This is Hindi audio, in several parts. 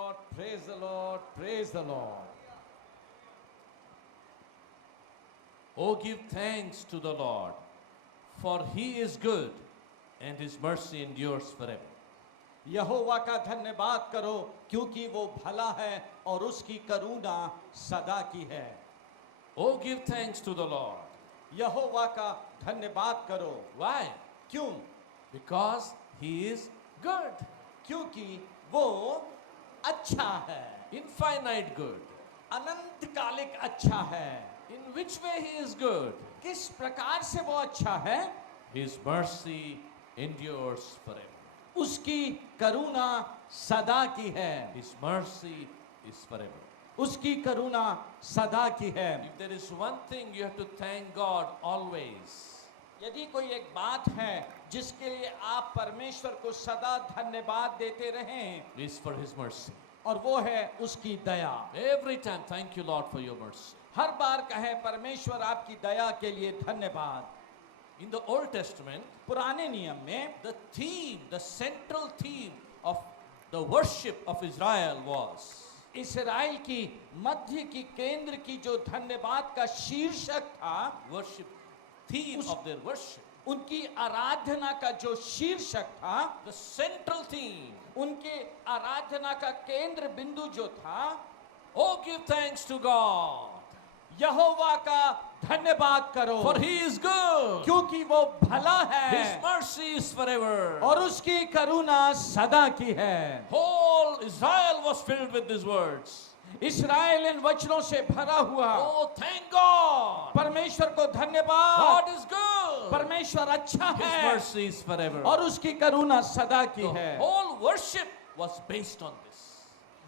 Lord, praise the Lord, praise the Lord. Oh, give thanks to the Lord, for he is good, and his mercy endures forever. यहोवा का धन्यवाद करो क्योंकि वो भला है और उसकी करुणा सदा की है. Oh, give thanks to the Lord. यहोवा का धन्यवाद करो. Why? क्यों? Because he is good. क्योंकि वो अच्छा है. Infinite good. अनंतकालिक अच्छा है. In which way he is good? किस प्रकार से वो अच्छा है? His mercy endures forever. उसकी करुणा सदा की है. His mercy is forever. उसकी करुणा सदा की है. If there is one thing you have to thank God always, यदि कोई एक बात है जिसके लिए आप परमेश्वर को सदा धन्यवाद देते रहें, it is for his mercy. और वो है उसकी दया. Every time, thank you, Lord, for your mercy. हर बार कहें परमेश्वर आपकी दया के लिए धन्यवाद. In the Old Testament, पुराने नियम में the theme, the central theme of the worship of Israel was इस्राएल की मध्य की केंद्र की जो धन्यवाद का शीर्षक था, worship, theme of their worship. उनकी आराधना का जो शीर्षक था, The central theme, उनके आराधना का केंद्र बिंदु जो था, oh, give thanks to God, यहोवा का धन्यवाद करो, for he is good. क्योंकि वो भला His है mercy is forever. और उसकी करुणा सदा की है. Whole Israel was filled with these words. इस्राएल इन वचनों से भरा हुआ. Oh, thank God. परमेश्वर को धन्यवाद. God is good. परमेश्वर अच्छा His है mercy is forever. और उसकी करुणा सदा की The है. whole worship was based on this.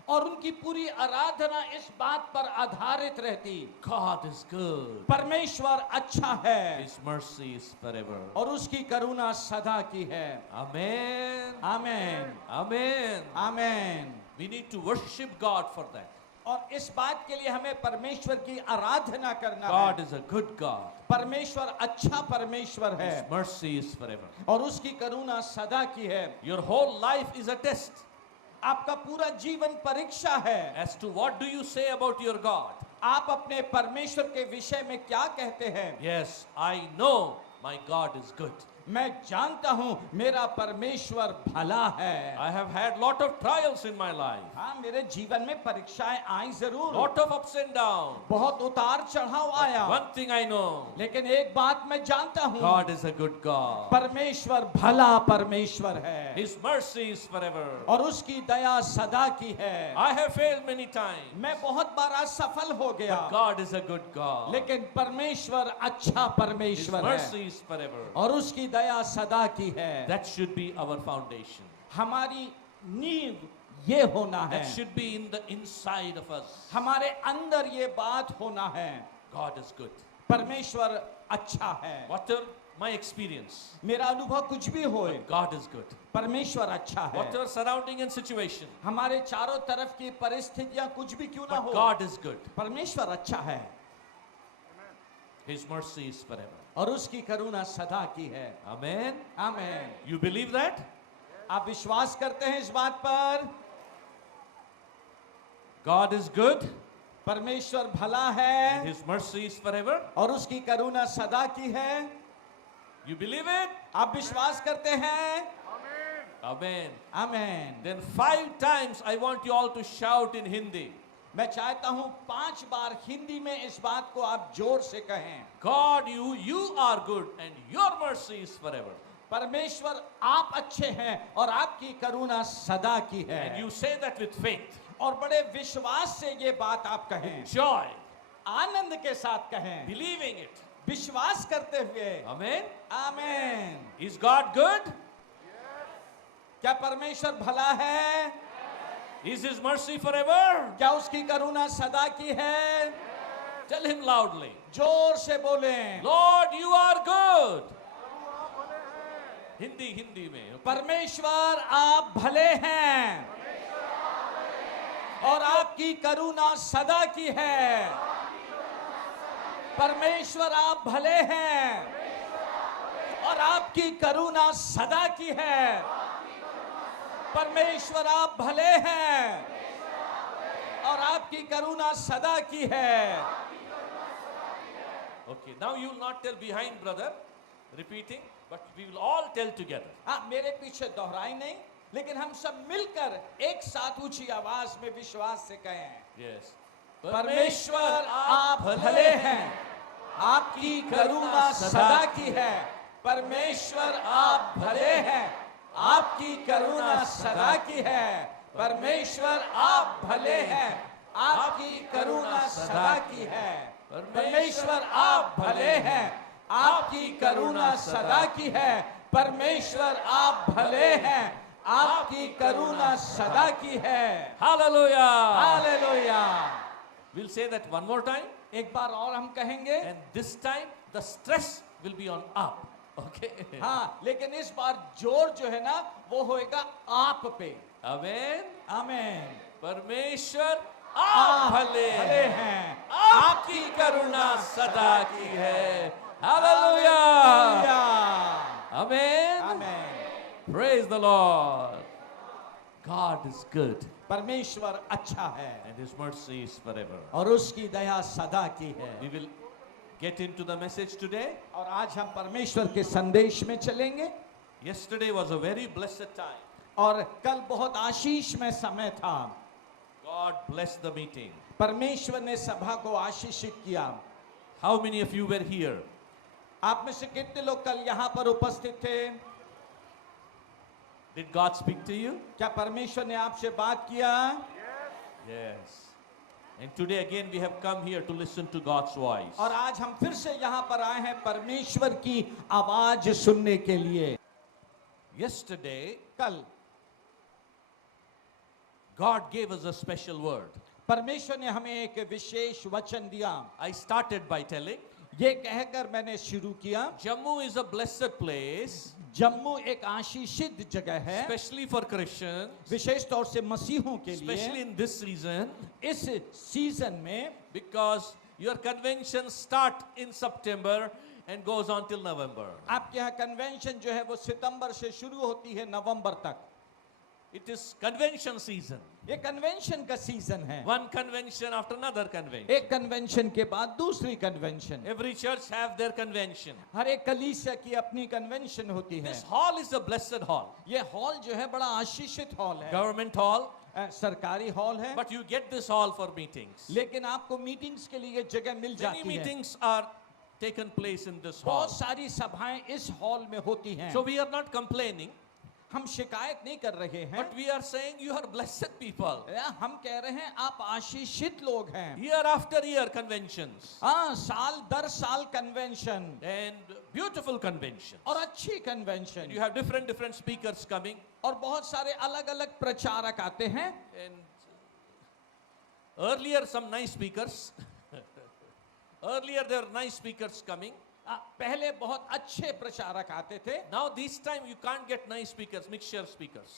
और उनकी पूरी आराधना इस बात पर आधारित रहती. God is good. परमेश्वर अच्छा है His mercy is forever. और उसकी करुणा सदा की है. Amen. Amen. Amen. Amen. We need to worship God for that. और इस बात के लिए हमें परमेश्वर की आराधना करना God है. is a good God. परमेश्वर अच्छा परमेश्वर है His mercy is forever. और उसकी करुणा सदा की है. Your whole life is a test आपका पूरा जीवन परीक्षा है. as to what do you say about your God. आप अपने परमेश्वर के विषय में क्या कहते हैं? Yes, I know my God is good. मैं जानता हूं मेरा परमेश्वर भला है. I have had lot of trials in my life. हाँ, मेरे जीवन में परीक्षाएं आई जरूर. Lot of ups and downs. बहुत उतार चढ़ाव आया. One thing I know, लेकिन एक बात मैं जानता हूं, God is a good God. परमेश्वर भला परमेश्वर है His mercy is forever. और उसकी दया सदा की है. I have failed many times. मैं बहुत बार असफल हो गया, But God is a good God. लेकिन परमेश्वर अच्छा His परमेश्वर है mercy is forever. और उसकी दया सदा की है. That should be our foundation. हमारी नींव ये होना है. That should be in the inside of us. हमारे अंदर ये बात होना है. God is good. परमेश्वर अच्छा है. Whatever my experience, मेरा अनुभव कुछ भी होए, God is good. परमेश्वर अच्छा है. Whatever surrounding and situation, हमारे चारों तरफ की परिस्थितियां कुछ भी क्यों ना but हो, God is good. परमेश्वर अच्छा है His mercy is forever. और उसकी करुणा सदा की है. Amen. Amen. You believe that? आप विश्वास करते हैं इस बात पर? God is good. परमेश्वर भला And है His mercy is forever. और उसकी करुणा सदा की है. You believe it? आप विश्वास करते हैं? Amen. Amen. Then 5 times I want you all to shout in Hindi. मैं चाहता हूं 5 बार हिंदी में इस बात को आप जोर से कहें. God, you are good and your mercy is forever. परमेश्वर आप अच्छे हैं और आपकी करुणा सदा की है. And you say that with faith, और बड़े विश्वास से ये बात आप कहें, joy, आनंद के साथ कहें, believing it. विश्वास करते हुए. Amen. Amen. Is God good? क्या परमेश्वर भला है? Is His mercy forever? क्या उसकी करुणा सदा की है? Tell Him loudly. जोर से बोलें. Lord, you are good. Hindi में. परमेश्वर आप भले हैं और आपकी करुणा सदा की है. परमेश्वर आप भले हैं और आपकी करुणा सदा की है. परमेश्वर आप भले हैं आपकी करुणा सदा की है। Okay, now you will not tell behind, brother, repeating, but we will all tell together. हाँ, मेरे पीछे दोहराई नहीं, लेकिन हम सब मिलकर एक साथ ऊंची आवाज में विश्वास से कहें, Yes. परमेश्वर आप भले हैं, आपकी करुणा सदा की है। परमेश्वर आप भले हैं, आपकी करुणा सदा की है। परमेश्वर आप भले हैं, आपकी करुणा सदा की है। परमेश्वर आप भले हैं, आपकी करुणा सदा की है। परमेश्वर आप भले हैं, आपकी करुणा सदा की है। Hallelujah. Hallelujah. We'll say that one more time, एक बार और हम कहेंगे, and this time the stress will be on up. Okay. हाँ, लेकिन इस बार जोर जो है ना वो होएगा आप पे। Amen. आमीन। परमेश्वर आप आप भले भले हैं, आपकी करुणा सदा की है। Hallelujah. Amen. आमीन। Praise the Lord. God is good परमेश्वर अच्छा है and His mercy is forever. और उसकी दया सदा की है। We will get into the message today. और आज हम परमेश्वर के संदेश में चलेंगे। Yesterday was a very blessed time. और कल बहुत आशीष में समय था। God blessed the meeting. परमेश्वर ने सभा को आशीषित किया। How many of you were here? आप में से कितने लोग कल यहाँ पर उपस्थित थे? Did God speak to you? क्या परमेश्वर ने आपसे बात किया? Yes. And today again we have come here to listen to God's voice. और आज हम फिर से यहाँ पर आए हैं परमेश्वर की आवाज सुनने के लिए। Yesterday कल God gave us a special word. परमेश्वर ने हमें एक विशेष वचन दिया। I started by telling ये कहकर मैंने शुरू किया, Jammu is a blessed place, Jammu एक आशीषित जगह है, especially for Christians, विशेष तौर से मसीहों के especially लिए। in this season, इस सीजन में because your conventions start in September and goes on till November. आपके यहाँ कन्वेंशन जो है वो सितंबर से शुरू होती है नवंबर तक। It is convention season. ये कन्वेंशन का सीजन है। One convention after another convention. एक कन्वेंशन के बाद दूसरी convention. Every church have their convention. हर एक कलीसिया की अपनी कन्वेंशन होती है। This hall is a blessed hall. ये हॉल जो है बड़ा आशीषित हॉल है। Government hall, सरकारी हॉल है, but you get this hall for meetings. लेकिन आपको मीटिंग्स के लिए जगह मिल Many जाती है। meetings are taken place in this hall. बहुत सारी सभाएं इस हॉल में होती हैं। So we are not complaining, हम शिकायत नहीं कर रहे हैं, but we are saying you are blessed people. हम कह रहे हैं आप आशीषित लोग हैं। Year after year conventions हाँ, साल दर साल कन्वेंशन and beautiful conventions. और अच्छी convention You have different speakers coming, और बहुत सारे अलग अलग प्रचारक आते हैं। and earlier some nice speakers. Earlier there were nice speakers coming. पहले बहुत अच्छे प्रचारक आते थे। Now this time you can't get nice speakers, mixture speakers.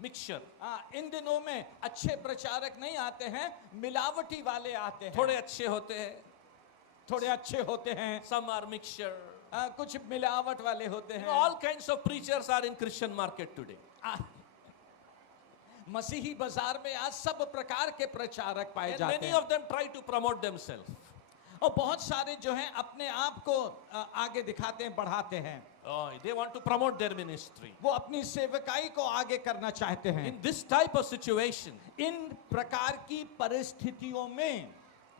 Mixture. इन दिनों में अच्छे प्रचारक नहीं आते हैं, मिलावटी वाले आते हैं। थोड़े अच्छे होते हैं, थोड़े अच्छे होते हैं, some are mixture. कुछ मिलावट वाले होते हैं। All kinds of preachers are in Christian market today. मसीही बाजार में आज सब प्रकार के प्रचारक पाए And जाते many हैं of them try to promote themselves. और बहुत सारे जो हैं अपने आप को आगे दिखाते हैं, बढ़ाते हैं। Oh, they want to promote their ministry. वो अपनी सेवकाई को आगे करना चाहते हैं। In this type of situation, इन प्रकार की परिस्थितियों में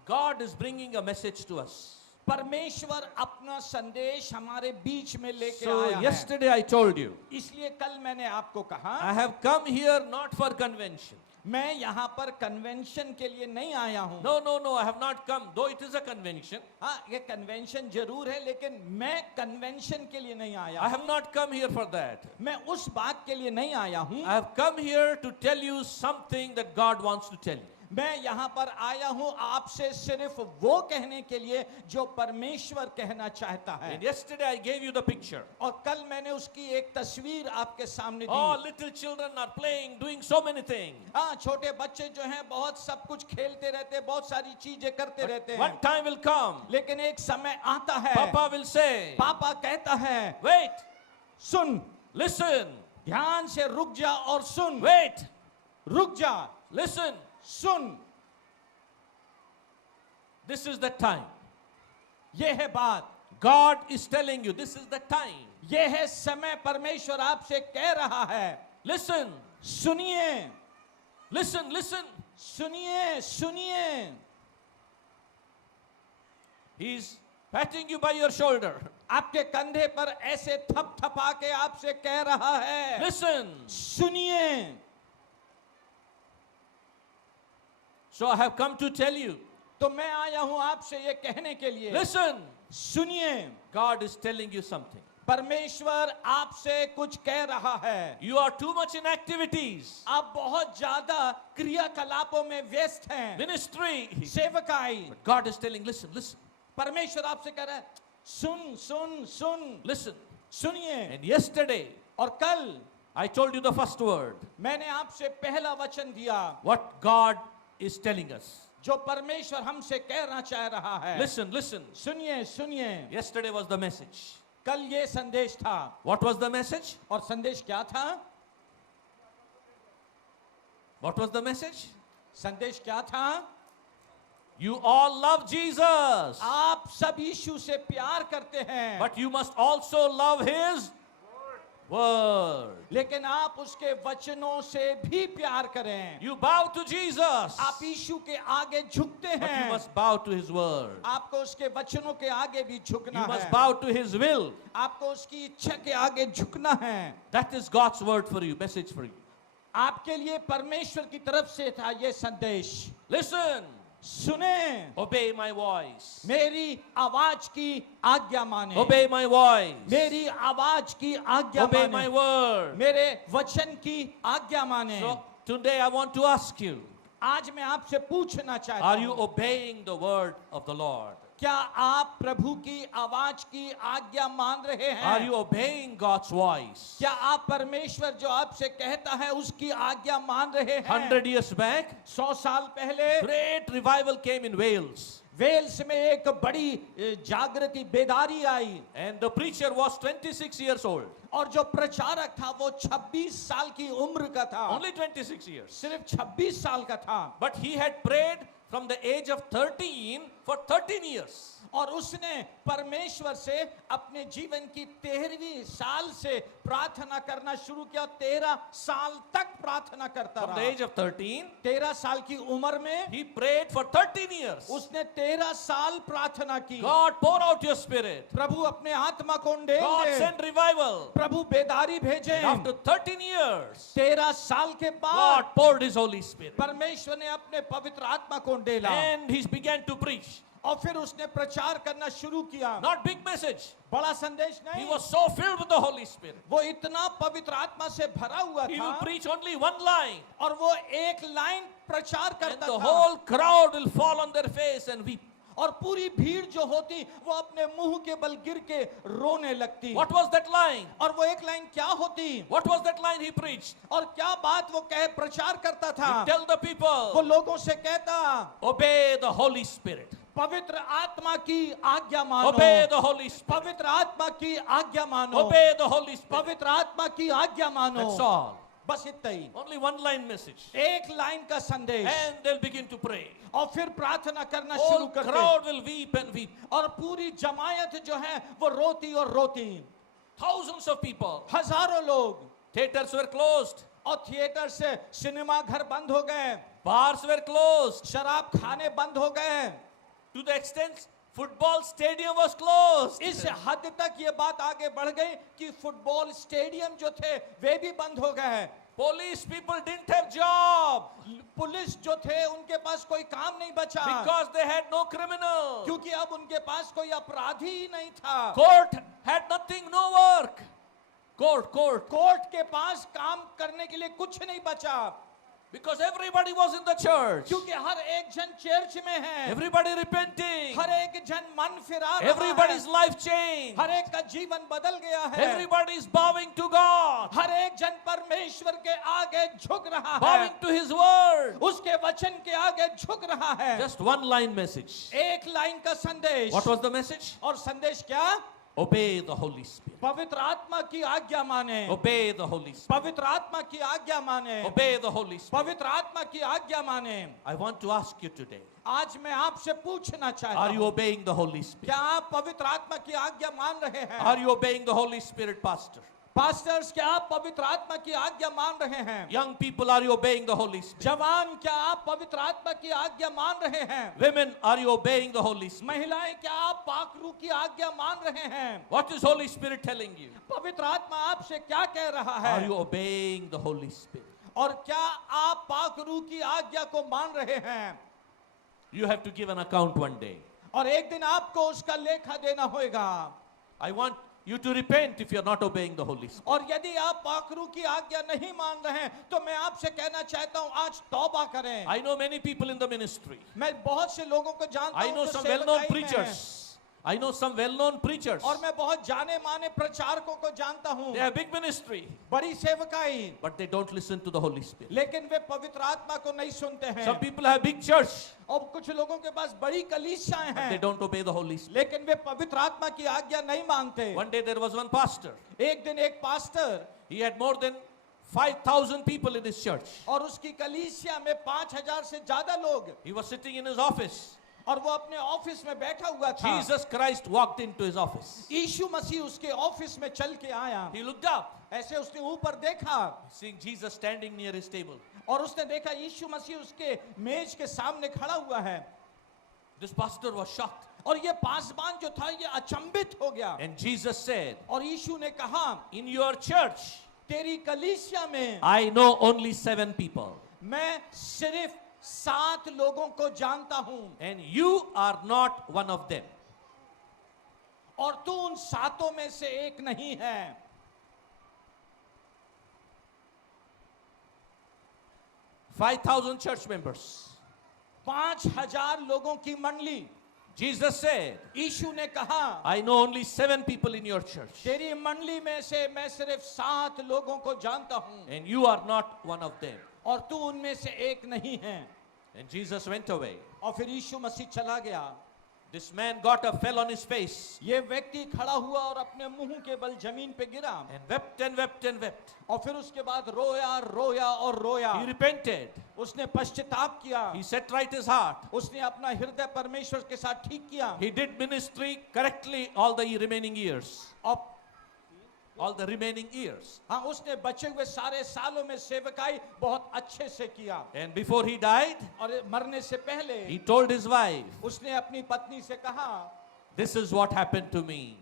God is bringing a message to us. परमेश्वर अपना संदेश हमारे बीच में लेके So आया है। yesterday I told you, इसलिए कल मैंने आपको कहा, I have come here not for convention. मैं यहाँ पर कन्वेंशन के लिए नहीं आया हूँ। No, I have not come, though it is a convention. हाँ, ये कन्वेंशन जरूर है, लेकिन मैं कन्वेंशन के लिए नहीं आया I हूँ। have not come here for that. मैं उस बात के लिए नहीं आया हूँ। I have come here to tell you something that God wants to tell you. मैं यहाँ पर आया हूँ आपसे सिर्फ वो कहने के लिए जो परमेश्वर कहना चाहता है। And yesterday I gave you the picture. और कल मैंने उसकी एक तस्वीर आपके सामने Oh, the. little children are playing, doing so many things. हाँ, छोटे बच्चे जो हैं बहुत सब कुछ खेलते रहते, बहुत सारी चीजें करते रहते हैं। One time will come, लेकिन एक समय आता है, Papa will say, पापा कहता है, wait, सुन, listen, ध्यान से रुक जा और सुन। wait, रुक जा, listen. Soon. This is the time. ये है बात, God is telling you, this is the time. ये है समय, परमेश्वर आपसे कह रहा है। Listen, सुनिए, listen, listen. सुनिए, सुनिए। He's patting you by your shoulder. आपके कंधे पर ऐसे थपथपा के आपसे कह रहा है, Listen. सुनिए। So I have come to tell you, तो मैं आया हूं आपसे ये कहने के लिए, listen. सुनिए। God is telling you something. परमेश्वर आपसे कुछ कह रहा है। You are too much in activities, आप बहुत ज्यादा क्रियाकलापों में व्यस्त हैं, ministry. सेवकाई। But God is telling, listen, listen, परमेश्वर आपसे कह रहा है, सुन सुन सुन, listen. सुनिए। And yesterday, और कल I told you the first word. मैंने आपसे पहला वचन दिया, What God is telling us. जो परमेश्वर हमसे कहना चाह रहा है। Listen, listen. सुनिए, सुनिए। Yesterday was the message. कल ये संदेश था। What was the message? और संदेश क्या था? What was the message? संदेश क्या था? You all love Jesus, आप सब यीशु से प्यार करते हैं, but you must also love His word. लेकिन आप उसके वचनों से भी प्यार करें। You bow to Jesus, आप यीशु के आगे झुकते but you हैं, must bow to His word. आपको उसके वचनों के आगे भी झुकना You must है, bow to His will. आपको उसकी इच्छा के आगे झुकना है। That is God's word for you, message for you. आपके लिए परमेश्वर की तरफ से था ये संदेश। Listen, सुने, obey my voice. मेरी आवाज की आज्ञा माने, Obey my voice. मेरी आवाज की आज्ञा Obey my माने, word. मेरे वचन की आज्ञा माने। So today I want to ask you, आज मैं आपसे पूछना चाहता are you हूं, obeying the word of the Lord? क्या आप प्रभु की आवाज की आज्ञा मान रहे Are हैं? you obeying God's voice? क्या आप परमेश्वर जो आपसे कहता है उसकी आज्ञा मान रहे हैं? 100 years back, 100 साल पहले great revival came in Wales. Wales में एक बड़ी जागृति बेदारी आई, And the preacher was 26 years old. और जो प्रचारक था वो 26 साल की उम्र का था, Only 26 years. सिर्फ 26 साल का था। But he had prayed from the age of 13 for 13 years. और उसने परमेश्वर से अपने जीवन की 13वीं साल से प्रार्थना करना शुरू किया। 13 साल तक प्रार्थना करता From the रहा। age of 13, 13 साल की उम्र में he prayed for 13 years. उसने 13 साल प्रार्थना की। God, pour out your spirit. प्रभु अपने आत्मा को उंडेल God, दे, send revival. प्रभु बेदारी भेजे। And after 13 years, 13 साल के बाद God poured His Holy Spirit. परमेश्वर ने अपने पवित्र आत्मा को उंडेला, And He began to preach. और फिर उसने प्रचार करना शुरू किया। Not big message. बड़ा संदेश He नहीं, was so filled with the Holy Spirit. वो इतना पवित्र आत्मा से भरा हुआ He will था, preach only one line. और वो एक लाइन प्रचार And करता the था, whole crowd will fall on their face and weep. और पूरी भीड़ जो होती वो अपने मुंह के बल गिर के रोने लगती। What was that line? और वो एक लाइन क्या होती, What was that line he preached? और क्या बात वो कह प्रचार करता था? Tell the वो people, लोगों से कहता, obey the Holy Spirit. पवित्र आत्मा की आज्ञा मानो, Obey the Holy Spirit. पवित्र आत्मा की आज्ञा मानो, Obey the Holy Spirit. पवित्र आत्मा की आज्ञा मानो। That's all. बस इतना ही, Only one line message. एक लाइन का संदेश, And they'll begin to pray. और फिर प्रार्थना करना शुरू Whole करते, crowd will weep and weep. और पूरी जमायत जो है वो रोती और रोती। Thousands of people. हजारों लोग, Theaters were closed. और थिएटर से सिनेमा घर बंद हो गए, Bars were closed. शराब खाने बंद हो गए, To the extent football stadium was closed. इस हद तक ये बात आगे बढ़ गई कि फुटबॉल स्टेडियम जो थे वे भी बंद हो गए। Police people didn't have job police जो थे उनके पास कोई काम नहीं बचा, because they had no criminal. क्योंकि अब उनके पास कोई अपराधी ही नहीं था। Court had nothing, no work. Court. Court के पास काम करने के लिए कुछ नहीं बचा, Because everybody was in the church. क्योंकि हर एक जन चर्च में है, Everybody repenting. हर एक जन मन फिरा रहा Everybody's है, life changed. हर एक का जीवन बदल गया है, Everybody's bowing to God, हर एक जन परमेश्वर के आगे झुक रहा है, bowing to His word. उसके वचन के आगे झुक रहा है। Just one line message. एक लाइन का संदेश, What was the message? और संदेश क्या? Obey the Holy Spirit. पवित्र आत्मा की आज्ञा माने, Obey the Holy Spirit. पवित्र आत्मा की आज्ञा माने, Obey the Holy Spirit. पवित्र आत्मा की आज्ञा माने। I want to ask you today, आज मैं आपसे पूछना चाहता are you हूँ, obeying the Holy Spirit? क्या आप पवित्र आत्मा की आज्ञा मान रहे हैं? Are you obeying the Holy Spirit, Pastor? Pastors, क्या आप पवित्र आत्मा की आज्ञा मान रहे हैं? Young people, are you obeying the Holy Spirit? जवान, क्या आप पवित्र आत्मा की आज्ञा मान रहे हैं? Women, are you obeying the Holy Spirit? महिलाएं, क्या आप पाखरू की आज्ञा मान रहे हैं? What is Holy Spirit telling you? पवित्र आत्मा आपसे क्या कह रहा Are है? you obeying the Holy Spirit? और क्या आप पाखरू की आज्ञा को मान रहे हैं? You have to give an account one day. और एक दिन आपको उसका लेखा देना होगा। I want you to repent if you are not obeying the Holy Spirit. और यदि आप पाखरू की आज्ञा नहीं मान रहे हैं तो मैं आपसे कहना चाहता हूं, आज तौबा करें। I know many people in the ministry. मैं बहुत से लोगों को जानता I हूं know जो some well-known सेवकाई में हैं। preachers. I know some well-known preachers. और मैं बहुत जाने माने प्रचारकों को जानता हूं, They have big ministry, बड़ी सेवकाई, but they don't listen to the Holy Spirit. लेकिन वे पवित्र आत्मा को नहीं सुनते हैं। Some people have big church, और कुछ लोगों के पास बड़ी कलीसियाएं but they हैं, don't obey the Holy Spirit. लेकिन वे पवित्र आत्मा की आज्ञा नहीं मानते। One day there was one pastor. एक दिन एक pastor He had more than 5,000 people in his church. और उसकी कलीसिया में 5,000 से ज्यादा लोग, He was sitting in his office. और वो अपने ऑफिस में बैठा हुआ था। Jesus Christ walked into his office. यीशु मसीह उसके ऑफिस में चल के आया। He looked up, ऐसे उसने ऊपर देखा seeing Jesus standing near his table. और उसने देखा यीशु मसीह उसके मेज के सामने खड़ा हुआ है। This pastor was shocked. और ये पासबान जो था ये अचंभित हो गया। And Jesus said, और यीशु ने कहा, in your church, तेरी कलीसिया में I know only 7 people. मैं सिर्फ 7 लोगों को जानता हूं, And you are not one of them. और तू उन 7 में से एक नहीं है। 5,000 church members. 5,000 लोगों की मंडली। Jesus said, यीशु ने कहा, I know only 7 people in your church. तेरी मंडली में से मैं सिर्फ 7 लोगों को जानता हूं, And you are not one of them. और तू उनमें से एक नहीं है। And Jesus went away. और फिर यीशु मसीह चला गया। This man got up, fell on his face, ये व्यक्ति खड़ा हुआ और अपने मुंह के बल जमीन पे गिरा, and wept and wept and wept. और फिर उसके बाद रोया रोया और रोया। He repented. उसने पश्चाताप किया, He set right his heart. उसने अपना हृदय परमेश्वर के साथ ठीक किया, He did ministry correctly all the remaining years. और All the remaining years. हाँ, उसने बचे हुए सारे सालों में सेवकाई बहुत अच्छे से किया। And before he died, और मरने से पहले he told his wife, उसने अपनी पत्नी से कहा, this is what happened to me.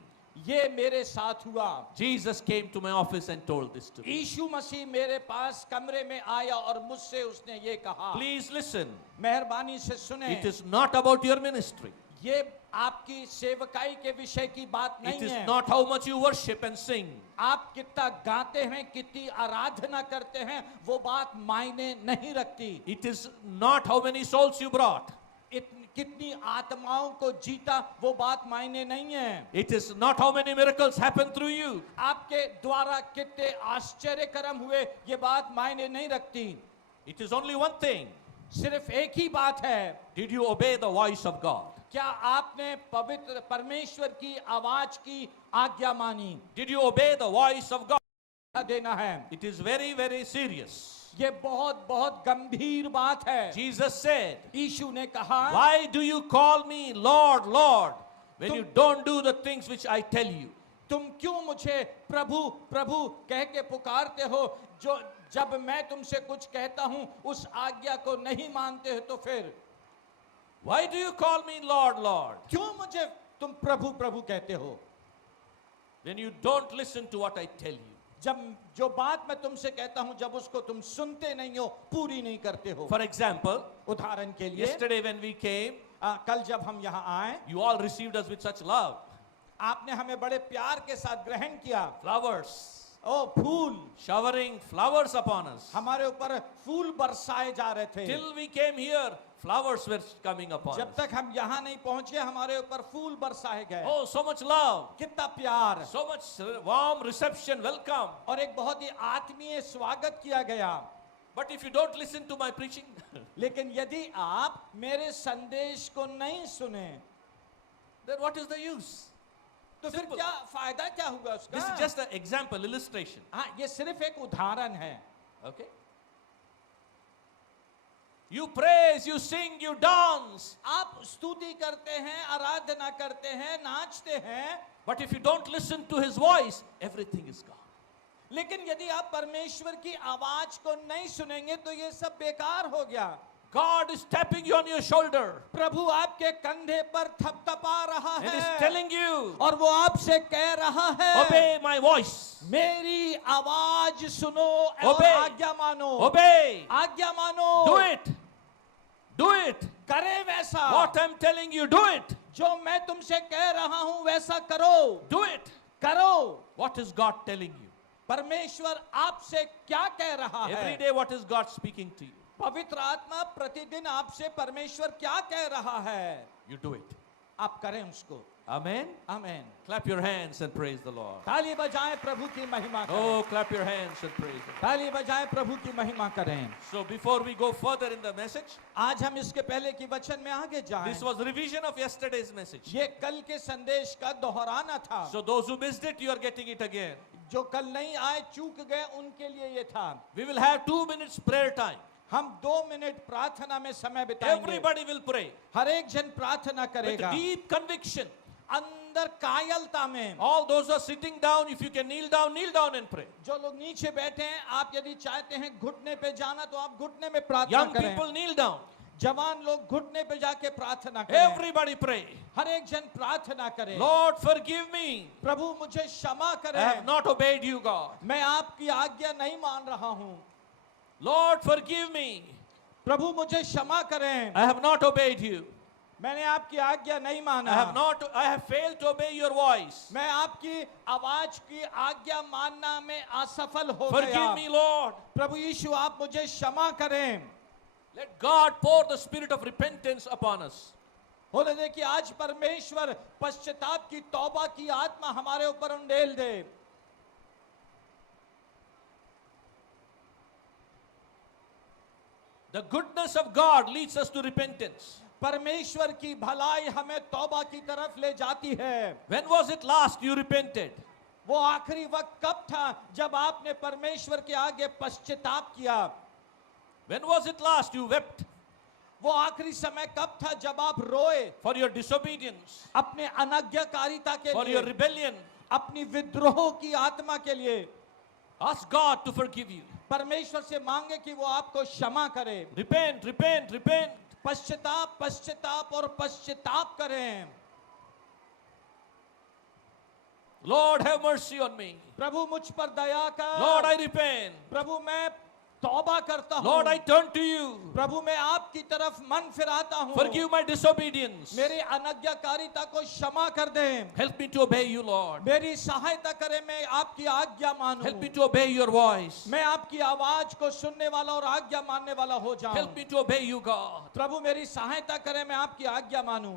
ये मेरे साथ हुआ। Jesus came to my office and told this to me. यीशु मसीह मेरे पास कमरे में आया और मुझसे उसने ये कहा। Please listen. मेहरबानी से सुने, It is not about your ministry. ये आपकी सेवकाई के विषय की बात It नहीं is है। not how much you worship and sing. आप कितना गाते हैं, कितनी आराधना करते हैं, वो बात मायने नहीं रखती। It is not how many souls you brought. कितनी आत्माओं को जीता, वो बात मायने नहीं है। It is not how many miracles happened through you. आपके द्वारा कितने आश्चर्य कर्म हुए, ये बात मायने नहीं रखती। It is only one thing. सिर्फ एक ही बात है, Did you obey the voice of God? क्या आपने पवित्र परमेश्वर की आवाज की आज्ञा मानी? Did you obey the voice of God? देना है। It is very, very serious. ये बहुत बहुत गंभीर बात है। Jesus said, यीशु ने कहा, why do you call me Lord, Lord, when you don't do the things which I tell you? तुम क्यों मुझे प्रभु प्रभु कह के पुकारते हो, जो जब मैं तुमसे कुछ कहता हूं उस आज्ञा को नहीं मानते हो? तो फिर Why do you call me Lord, Lord, क्यों मुझे तुम प्रभु प्रभु कहते हो, when you don't listen to what I tell you? जब जो बात मैं तुमसे कहता हूं जब उसको तुम सुनते नहीं हो, पूरी नहीं करते हो? For example, उदाहरण के लिए, yesterday when we came, कल जब हम यहाँ आए, you all received us with such love. आपने हमें बड़े प्यार के साथ ग्रहण किया। Flowers, ओ फूल, showering flowers upon us. हमारे ऊपर फूल बरसाए जा रहे थे। Till we came here, flowers were coming upon जब us. तक हम यहाँ नहीं पहुंचे, हमारे ऊपर फूल बरसाए गए। Oh, so much love, कितना प्यार, so much warm reception, welcome. और एक बहुत ही आत्मीय स्वागत किया गया। But if you don't listen to my preaching, लेकिन यदि आप मेरे संदेश को नहीं सुने, then what is the use? तो फिर Simple. क्या फायदा क्या हुआ This is उसका? just an example, illustration. हाँ, ये सिर्फ एक उदाहरण है. Okay? You praise, you sing, you dance. आप स्तुति करते हैं, आराधना करते हैं, नाचते हैं, But if you don't listen to his voice, everything is gone. लेकिन यदि आप परमेश्वर की आवाज को नहीं सुनेंगे तो ये सब बेकार हो गया. God is tapping you on your shoulder प्रभु आपके कंधे पर थपथपा रहा and is है telling you, और वो आपसे कह रहा है, obey my voice. मेरी आवाज सुनो और Obey. आज्ञा मानो. Obey. आज्ञा मानो. Do it. Do it. करे वैसा. What I'm telling you, do it. जो मैं तुमसे कह रहा हूं वैसा करो. Do it. करो. What is God telling you? परमेश्वर आपसे क्या कह रहा Every है? day, what is God speaking to you? पवित्र आत्मा प्रतिदिन आपसे परमेश्वर क्या कह रहा है? You do it. आप करें उसको. Amen. Amen. Clap your hands and praise the Lord. ताली बजाएं, प्रभु की महिमा करें. Oh, clap your hands and praise the Lord. ताली बजाएं, प्रभु की महिमा करें. So before we go further in the message, आज हम इसके पहले की वचन में आगे जाएं. this was revision of yesterday's message. ये कल के संदेश का दोहराना था. So those who missed it, you are getting it again. जो कल नहीं आए, चूक गए, उनके लिए ये था. We will have 2 minutes prayer time. हम 2 मिनट प्रार्थना में समय बिताएंगे. Everybody will pray हर एक जन प्रार्थना with करेगा. deep conviction. अंदर कायलता में. All those who are sitting down, if you can kneel down and pray. जो लोग नीचे बैठे हैं, आप यदि चाहते हैं घुटने पे जाना तो आप घुटने में प्रार्थना Young करें. people kneel down. जवान लोग घुटने पे जाके प्रार्थना करें. Everybody pray. हर एक जन प्रार्थना करे. Lord, forgive me. प्रभु मुझे क्षमा I have करें. not obeyed you, God. मैं आपकी आज्ञा नहीं मान रहा हूँ. Lord, forgive me. प्रभु मुझे क्षमा करें. I have not obeyed you. मैंने आपकी आज्ञा नहीं माना. I have failed to obey your voice. मैं आपकी आवाज की आज्ञा मानना में असफल हो Forgive गया. me, Lord. प्रभु यीशु आप मुझे क्षमा करें. Let God pour the spirit of repentance upon us. होने दे कि आज परमेश्वर पश्चाताप की तौबा की आत्मा हमारे ऊपर उंडेल दे. The goodness of God leads us to repentance. परमेश्वर की भलाई हमें तौबा की तरफ ले जाती है. When was it last you repented? वो आखिरी वक्त कब था जब आपने परमेश्वर के आगे पश्चाताप किया? When was it last you wept वो आखिरी समय कब था जब आप रोए for your disobedience, अपने अनाज्ञाकारिता के for your लिए, rebellion? अपनी विद्रोह की आत्मा के लिए? Ask God to forgive you. परमेश्वर से मांगे कि वो आपको क्षमा करे. Repent, repent, repent. पश्चाताप, पश्चाताप और पश्चाताप करें. Lord, have mercy on me. प्रभु मुझ पर दया कर. Lord, I repent. प्रभु मैं तौबा करता हूँ. Lord, I turn to you. प्रभु मैं आपकी तरफ मन फिराता हूँ. Forgive my disobedience. मेरी अनाज्ञाकारिता को क्षमा कर दें. Help me to obey you, Lord. मेरी सहायता करें, मैं आपकी आज्ञा मानूं. Help me to obey your voice. मैं आपकी आवाज को सुनने वाला और आज्ञा मानने वाला हो जाऊं. Help me to obey you, God. प्रभु मेरी सहायता करें, मैं आपकी आज्ञा मानूं.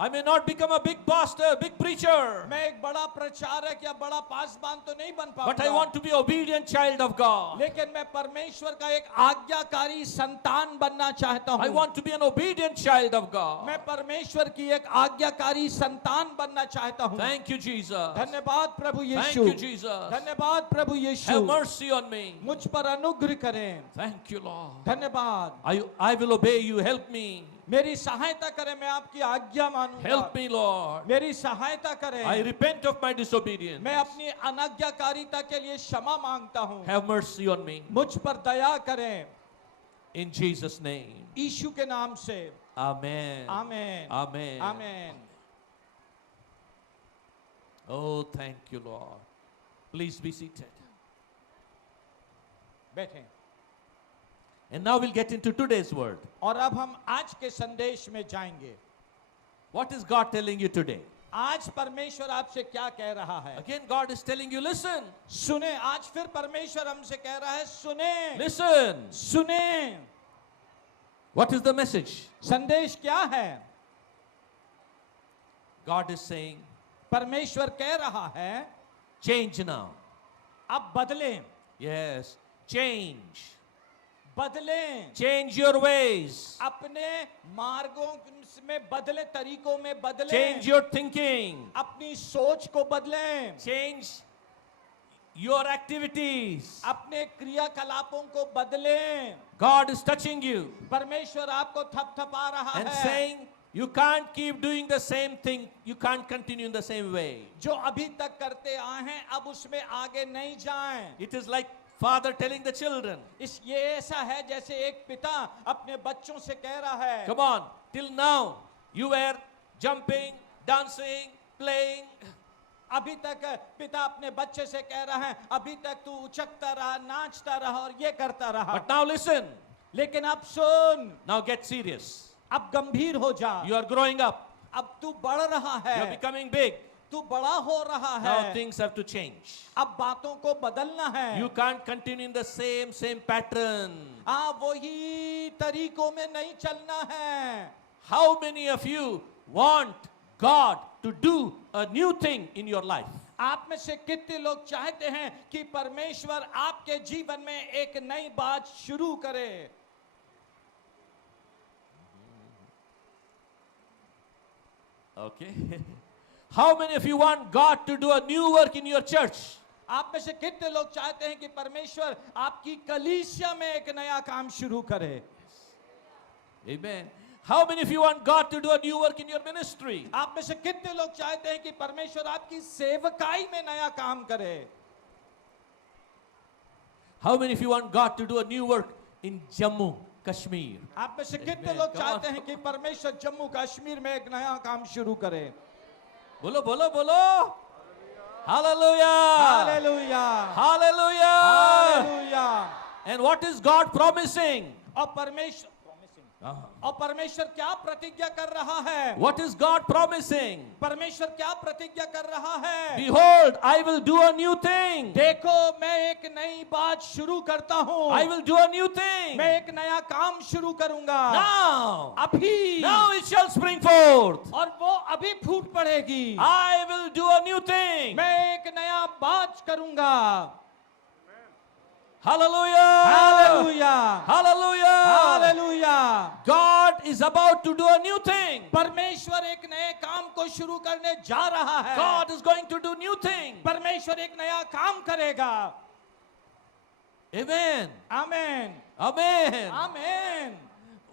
I may not become a big pastor, big preacher, मैं एक बड़ा प्रचारक या बड़ा पासबान तो नहीं बन but I पाऊंगा, want to be obedient child of God. लेकिन मैं परमेश्वर का एक आज्ञाकारी संतान बनना चाहता I हूं. want to be an obedient child of God. मैं परमेश्वर की एक आज्ञाकारी संतान बनना चाहता हूं. Thank you, Jesus. धन्यवाद प्रभु Thank यीशु. you, Jesus. धन्यवाद प्रभु Have Yeshu. mercy on me. मुझ पर अनुग्रह करें. Thank you, Lord. धन्यवाद. I will obey you. Help me. मेरी सहायता करें, मैं आपकी आज्ञा मानूंगा. Help me, Lord. मेरी सहायता करें. I repent of my disobedience. मैं अपनी अनाज्ञाकारिता के लिए क्षमा मांगता हूँ. Have mercy on me. मुझ पर दया करें. In Jesus' name. यीशु के नाम से. Amen. Amen. Amen. Amen. Oh, thank you, Lord. Please be seated. बैठें. And now we'll get into today's word. और अब हम आज के संदेश में जाएंगे. What is God telling you today? आज परमेश्वर आपसे क्या कह रहा है? Again, God is telling you, listen, सुने. आज फिर परमेश्वर हमसे कह रहा है, सुने. listen. सुने. What is the message? संदेश क्या है? God is saying, परमेश्वर कह रहा है, change now. अब बदलें. Yes, change. बदलें, Change your ways. अपने मार्गों में बदले, तरीकों में बदलें, Change your thinking. अपनी सोच को बदलें, Change your activities. अपने क्रियाकलापों को बदलें। God is touching you परमेश्वर आपको थपथपा रहा and है, saying, you can't keep doing the same thing. You can't continue in the same way. जो अभी तक करते आए हैं अब उसमें आगे नहीं जाएं। It is like father telling the children, ये ऐसा है जैसे एक पिता अपने बच्चों से कह रहा है, come on, till now you were jumping, dancing, playing. अभी तक पिता अपने बच्चे से कह रहा है, अभी तक तू उछकता रहा, नाचता रहा और ये करता रहा, But now listen, लेकिन अब सुन, now get serious. अब गंभीर हो जा, You are growing up. अब तू बढ़ रहा You are है, becoming big. तू बड़ा हो रहा Now है, things have to change. अब बातों को बदलना है। You can't continue in the same pattern. वही तरीकों में नहीं चलना है। How many of you want God to do a new thing in your life? आप में से कितने लोग चाहते हैं कि परमेश्वर आपके जीवन में एक नई बात शुरू करे? Okay. How many of you want God to do a new work in your church? आप में से कितने लोग चाहते हैं कि परमेश्वर आपकी कलीसिया में एक नया काम शुरू करे? Amen. How many of you want God to do a new work in your ministry? आप में से कितने लोग चाहते हैं कि परमेश्वर आपकी सेवकाई में नया काम करे? How many of you want God to do a new work in Jammu, Kashmir? आप में से कितने Amen. लोग Come चाहते on. हैं कि परमेश्वर जम्मू कश्मीर में एक नया काम शुरू करे? Bolo, bolo, bolo. Hallelujah. Hallelujah, Hallelujah. Hallelujah. And what is God promising? और परमेश्वर क्या प्रतिज्ञा कर रहा है? What is God promising? परमेश्वर क्या प्रतिज्ञा कर रहा है? Behold, I will do a new thing. देखो मैं एक नई बात शुरू करता हूँ, I will do a new thing. मैं एक नया काम शुरू करूंगा। Now. अभी, Now it shall spring forth. और वो अभी फूट पड़ेगी। I will do a new thing. मैं एक नया बात करूंगा। Hallelujah. Hallelujah, Hallelujah. Hallelujah. God is about to do a new thing. परमेश्वर एक नए काम को शुरू करने जा रहा है। God is going to do new thing. परमेश्वर एक नया काम करेगा। Amen. Amen, Amen. Amen.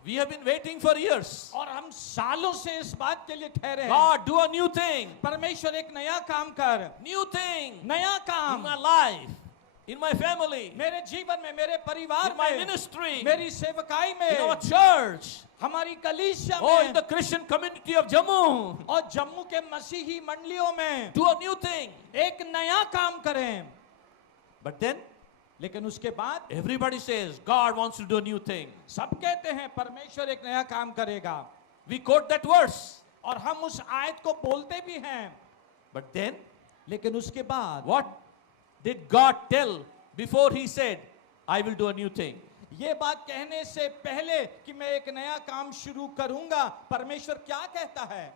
We have been waiting for years. और हम सालों से इस बात के लिए ठहरे हैं। God, do a new thing. परमेश्वर एक नया काम कर, New thing नया in काम my life, in my family, मेरे जीवन में, मेरे परिवार in my में, ministry, मेरी सेवकाई in our में, church, हमारी कलीसिया or in में the Christian community of Jammu. और जम्मू के मसीही मंडलियों में Do a new thing. एक नया काम करें। But then लेकिन उसके बाद everybody says God wants to do a new thing. सब कहते हैं परमेश्वर एक नया काम करेगा, We quote that verse. और हम उस आयत को बोलते भी हैं। But then लेकिन उसके बाद what did God tell before he said, I will do a new thing? ये बात कहने से पहले कि मैं एक नया काम शुरू करूंगा, परमेश्वर क्या कहता है?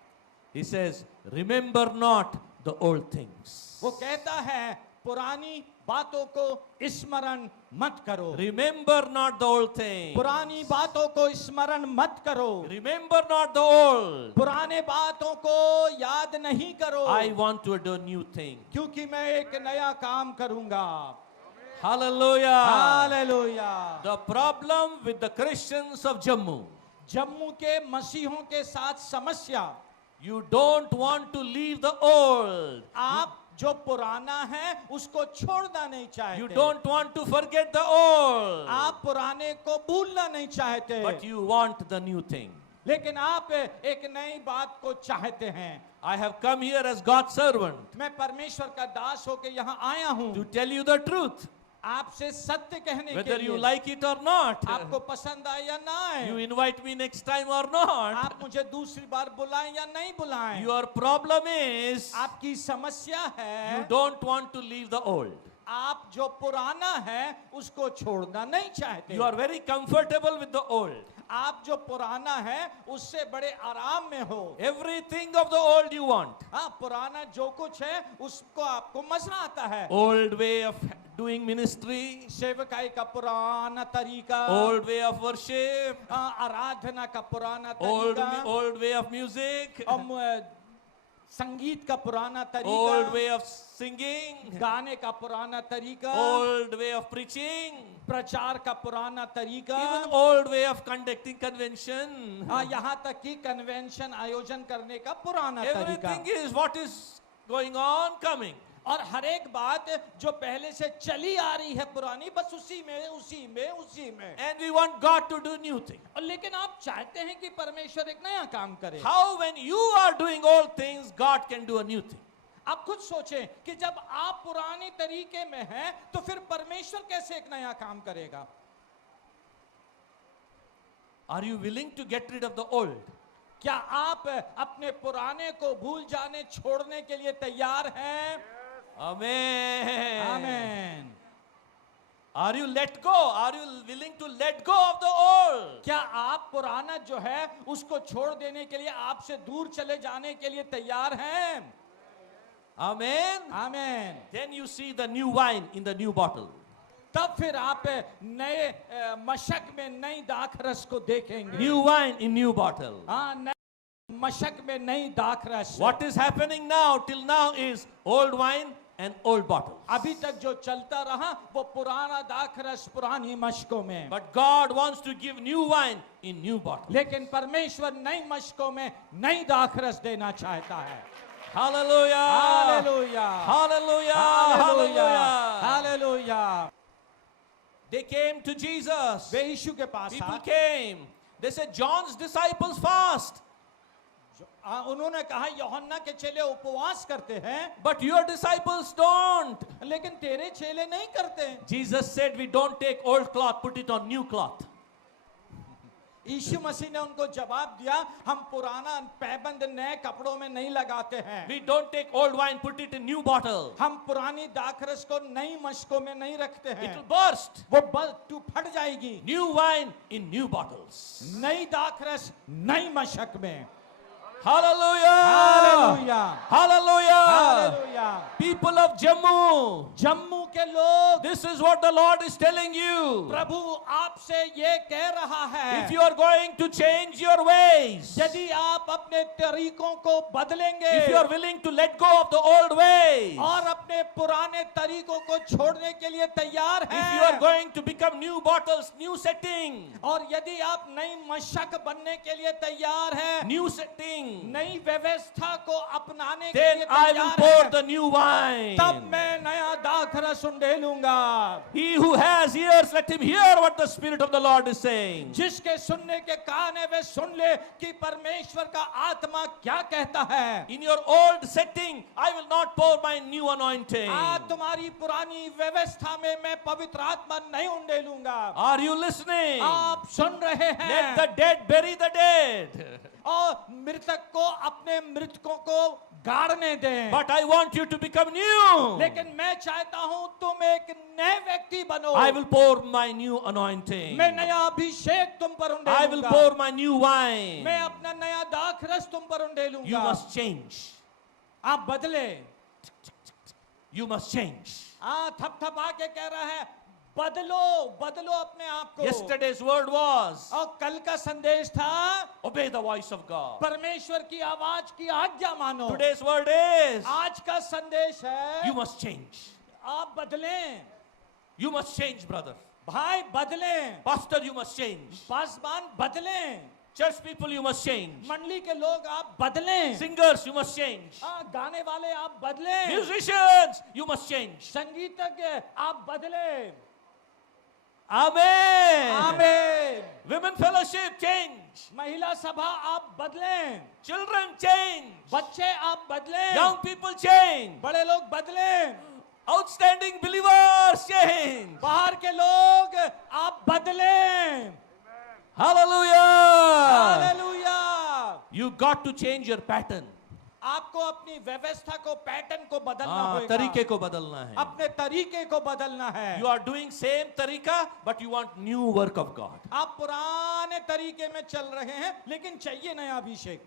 He says, remember not the old things. वो कहता है पुरानी बातों को स्मरण मत करो। Remember not the old things. पुरानी बातों को स्मरण मत करो। Remember not the old. पुराने बातों को याद नहीं करो, I want to do a new thing. क्योंकि मैं एक नया काम करूंगा। Hallelujah. Hallelujah. The problem with the Christians of Jammu, Jammu के मसीहों के साथ समस्या, you don't want to leave the old. आप जो पुराना है उसको छोड़ना नहीं चाहते। You don't want to forget the old. आप पुराने को भूलना नहीं चाहते, But you want the new thing. लेकिन आप एक नई बात को चाहते हैं। I have come here as God's servant मैं परमेश्वर का दास होकर यहाँ आया हूँ to tell you the truth. आपसे सत्य कहने के Whether लिए। you like it or not. आपको पसंद आए या ना You आए, invite me next time or not. आप मुझे दूसरी बार बुलाएं या नहीं बुलाएं, Your problem is आपकी समस्या you है don't want to leave the old. आप जो पुराना है उसको छोड़ना नहीं चाहते। You are very comfortable with the old. आप जो पुराना है उससे बड़े आराम में हो। Everything of the old you want. हाँ, पुराना जो कुछ है उसको आपको मजा आता है। Old way of doing ministry, सेवकाई का पुराना तरीका, old way of worship, आराधना का पुराना old तरीका, way of music, संगीत का पुराना old तरीका, way of singing, गाने का पुराना तरीका, old way of preaching, प्रचार का पुराना तरीका, even old way of conducting convention. यहाँ तक कि कन्वेंशन आयोजन करने का पुराना तरीका, Everything is what is going on coming. और हर एक बात जो पहले से चली आ रही है पुरानी, बस उसी में And we want God to do new thing. और लेकिन आप चाहते हैं कि परमेश्वर एक नया काम करे। How when you are doing old things, God can do a new thing. आप खुद सोचें कि जब आप पुराने तरीके में हैं तो फिर परमेश्वर कैसे एक नया काम करेगा। Are you willing to get rid of the old? क्या आप अपने पुराने को भूल जाने छोड़ने के लिए तैयार हैं? Amen. आमीन। Are you let go? Are you willing to let go of the old? क्या आप पुराना जो है उसको छोड़ देने के लिए, आपसे दूर चले जाने के लिए तैयार हैं? Amen. आमीन। Then you see the new wine in the new bottle. तब फिर आप नए मशक में नई दाख रस को देखेंगे। New wine in new bottle. हाँ, नए मशक में नई दाख रस। What is happening now till now is old wine and old bottles. अभी तक जो चलता रहा वो पुराना दाख रस पुरानी मशकों में। But God wants to give new wine in new bottles. लेकिन परमेश्वर नई मशकों में नई दाख रस देना चाहता है। Hallelujah. Hallelujah, Hallelujah. Hallelujah, Hallelujah. Hallelujah. They came to Jesus. वे यीशु के पास People आए। came. They said, John's disciples fast, उन्होंने कहा यूहन्ना के चेले उपवास करते हैं, but your disciples don't. लेकिन तेरे चेले नहीं करते। Jesus said, we don't take old cloth, put it on new cloth. यीशु मसीह ने उनको जवाब दिया, हम पुराना पैबंद नए कपड़ों में नहीं लगाते हैं। We don't take old wine, put it in new bottle. हम पुरानी दाखरस को नई मशकों में नहीं रखते हैं। It will burst. वो फट जाएगी। New wine in new bottles. नई दाखरस नई मशक में। Hallelujah. Hallelujah, Hallelujah. Hallelujah. People of Jammu, Jammu के लोग, this is what the Lord is telling you. प्रभु आपसे ये कह रहा है, If you are going to change your ways, यदि आप अपने तरीकों को बदलेंगे, if you are willing to let go of the old ways, और अपने पुराने तरीकों को छोड़ने के लिए तैयार if you are हैं, going to become new bottles, new setting, और यदि आप नई मशक बनने के लिए तैयार हैं, new setting, नई व्यवस्था को अपनाने के then लिए I will तैयार pour हैं, the new wine. तब मैं नया दाखरस उंडेलूंगा। He who has ears, let him hear what the Spirit of the Lord is saying. जिसके सुनने के कान है वे सुन ले कि परमेश्वर का आत्मा क्या कहता है। In your old setting, I will not pour my new anointing. तुम्हारी पुरानी व्यवस्था में मैं पवित्र आत्मा नहीं उंडेलूंगा। Are you listening? आप सुन रहे Let हैं। the dead bury the dead. और मृतक को अपने मृतकों को गाड़ने दें। But I want you to become new. लेकिन मैं चाहता हूं तुम एक नए व्यक्ति बनो। I will pour my new anointing. मैं नया अभिषेक तुम पर I will उंडेलूंगा। pour my new wine. मैं अपना नया दाखरस तुम पर उंडेलूंगा। You must change. आप बदले। You must change. थपथपा के कह रहा है बदलो, बदलो अपने आप को। Yesterday's word was, और कल का संदेश था obey the voice of God. परमेश्वर की आवाज की आज्ञा मानो। Today's word is, आज का संदेश है you must change. आप बदलें। You must change, brother. भाई बदलें। Pastor, you must change. Paswan बदलें। Church people, you must change. मंडली के लोग आप बदलें। Singers, you must change. गाने वाले आप बदलें। Musicians, you must change. संगीतज्ञ आप बदलें। Amen. आमीन। Women fellowship, change. महिला सभा आप बदलें। Children, change. बच्चे आप बदलें। Young people, change. बड़े लोग बदलें। Outstanding believers, change. बाहर के लोग आप बदलें। Hallelujah. Hallelujah. You got to change your pattern. आपको अपनी व्यवस्था को, पैटर्न को बदलना होगा। तरीके को बदलना है. अपने तरीके को बदलना है। You are doing same तरीका, but you want new work of God. आप पुराने तरीके में चल रहे हैं लेकिन चाहिए नया अभिषेक।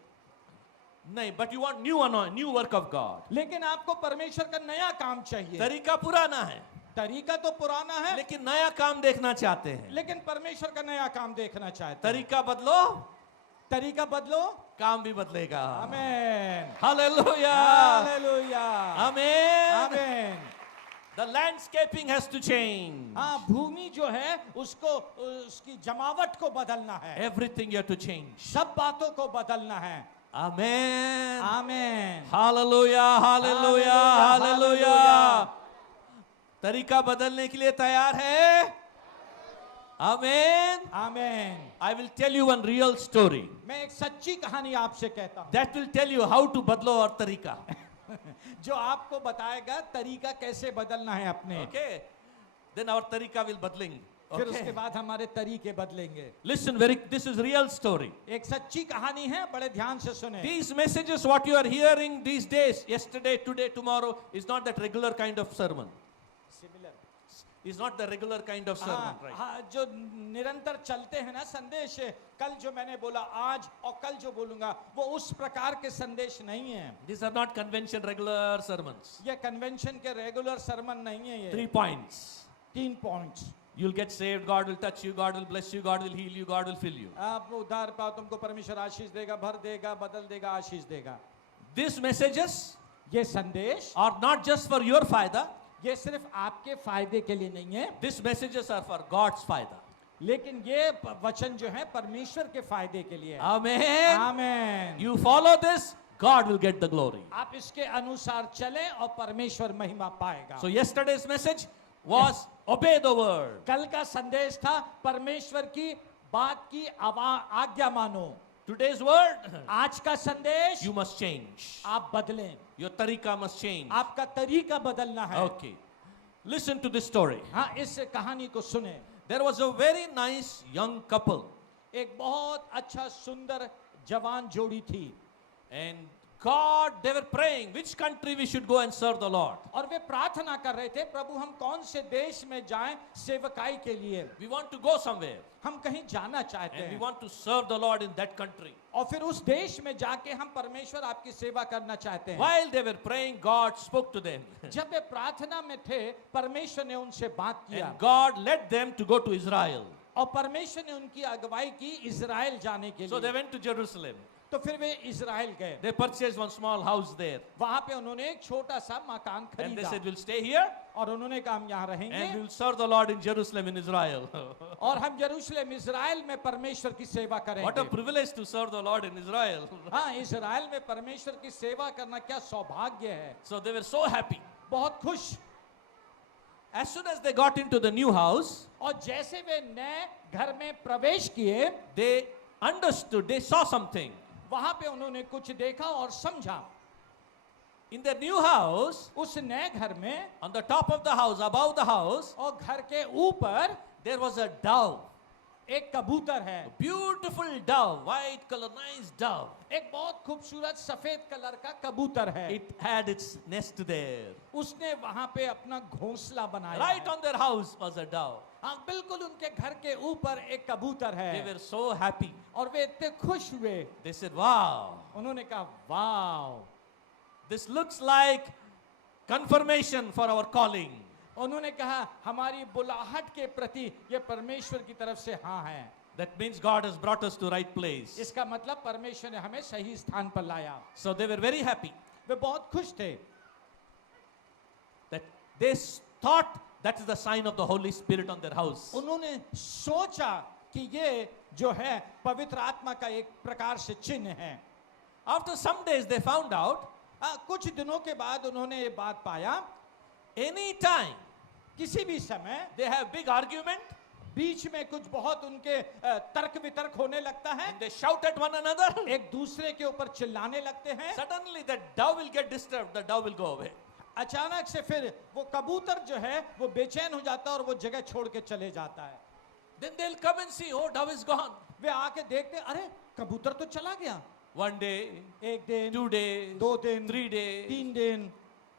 नहीं, but you want new work of God. लेकिन आपको परमेश्वर का नया काम चाहिए। तरीका पुराना है. तरीका तो पुराना है, लेकिन नया काम देखना चाहते हैं। लेकिन परमेश्वर का नया काम देखना चाहते हैं। तरीका बदलो, तरीका बदलो, काम भी बदलेगा। Amen, hallelujah, hallelujah, amen. Amen. The landscaping has to change. हाँ, भूमि जो है उसको उसकी जमावट को बदलना है, Everything you have to change. सब बातों को बदलना है। Amen. आमेन, Hallelujah, hallelujah, Hallelujah, hallelujah. तरीका बदलने के लिए तैयार है? Amen. Amen. I will tell you one real story मैं एक सच्ची कहानी आपसे कहता हूँ that will tell you how to बदलो और तरीका. जो आपको बताएगा तरीका कैसे बदलना है अपने। Okay. Then our तरीका will बदलेंगे. फिर उसके Okay. बाद हमारे तरीके बदलेंगे। Listen, this is real story. एक सच्ची कहानी है, बड़े ध्यान से सुने। These messages, what you are hearing these days, yesterday, today, tomorrow, is not that regular kind of sermon. Is not the regular kind of sermon, right? हाँ, जो निरंतर चलते हैं ना संदेश, कल जो मैंने बोला आज और कल जो बोलूंगा वो उस प्रकार के संदेश नहीं है। These are not convention regular sermons. ये कन्वेंशन के रेगुलर सरमन नहीं है। ये 3 points. 3 points. You'll get saved, God will touch you, God will bless you, God will heal you, God will fill you. आप उद्धार पाओ, तुमको परमेश्वर आशीष देगा, भर देगा, बदल देगा, आशीष देगा। These messages ये संदेश are not just for your fayda. ये सिर्फ आपके फायदे के लिए नहीं है, These messages are for God's fayda. लेकिन ये वचन जो है परमेश्वर के फायदे के लिए है। Amen. Amen. You follow this, God will get the glory. आप इसके अनुसार चलें और परमेश्वर महिमा पाएगा। So yesterday's message was obey the word. कल का संदेश था परमेश्वर की बात की आज्ञा मानो। Today's word, आज का संदेश you must change. आप बदलें, Your tarika must change. आपका तरीका बदलना है। Okay. Listen to this story. हाँ, इस कहानी को सुने। There was a very nice young couple, एक बहुत अच्छा सुंदर जवान जोड़ी थी and God, they were praying which country we should go and serve the Lord. और वे प्रार्थना कर रहे थे, प्रभु हम कौन से देश में जाएं सेवकाई के लिए। We want to go somewhere हम कहीं जाना चाहते and we हैं want to serve the Lord in that country. और फिर उस देश में जाके हम परमेश्वर आपकी सेवा करना चाहते हैं। While they were praying, God spoke to them. जब वे प्रार्थना में थे परमेश्वर ने उनसे बात किया And God led them to go to Israel. और परमेश्वर ने उनकी अगुवाई की इजराइल जाने के So they लिए। went to Jerusalem. तो फिर वे इजराइल गए, They purchased one small house there. वहां पे उन्होंने एक छोटा सा मकान And they खरीदा said, we'll stay here और उन्होंने कहा हम यहाँ and रहेंगे we'll serve the Lord in Jerusalem in Israel. और हम यरूशलेम इजराइल में परमेश्वर की सेवा What a करेंगे। privilege to serve the Lord in Israel. हाँ, इजराइल में परमेश्वर की सेवा करना क्या सौभाग्य है। So they were so happy. बहुत खुश। As soon as they got into the new house, और जैसे वे नए घर में प्रवेश किए they understood, they saw something. वहां पे उन्होंने कुछ देखा और समझा। In their new house, उस नए घर में on the top of the house, above the house, और घर के ऊपर there was a dove. एक कबूतर है, Beautiful dove, white color, nice dove. एक बहुत खूबसूरत सफेद कलर का कबूतर है। It had its nest there. उसने वहां पे अपना घोंसला बनाया Right है। on their house was a dove. हाँ, बिल्कुल उनके घर के ऊपर एक कबूतर They है were so happy. और वे इतने खुश हुए। They said, wow, उन्होंने कहा वाव, this looks like confirmation for our calling. उन्होंने कहा हमारी बुलाहट के प्रति ये परमेश्वर की तरफ से हाँ है। That means God has brought us to right place. इसका मतलब परमेश्वर ने हमें सही स्थान पर लाया। So they were very happy वे बहुत खुश थे। that they thought that is the sign of the Holy Spirit on their house. उन्होंने सोचा कि ये जो है पवित्र आत्मा का एक प्रकार से चिन्ह है। After some days they found out, कुछ दिनों के बाद उन्होंने ये बात पाया, any time किसी भी समय they have big argument बीच में कुछ बहुत उनके तर्क वितर्क होने लगता है, and they shout at one another, एक दूसरे के ऊपर चिल्लाने लगते हैं। suddenly the dove will get disturbed, the dove will go away. अचानक से फिर वो कबूतर जो है वो बेचैन हो जाता है और वो जगह छोड़ के चले जाता है। Then they'll come and see, oh, dove is gone. वे आके देखते हैं, अरे कबूतर तो चला गया। One day, एक दिन, 2 days, 2 दिन, 3 days, 3 दिन,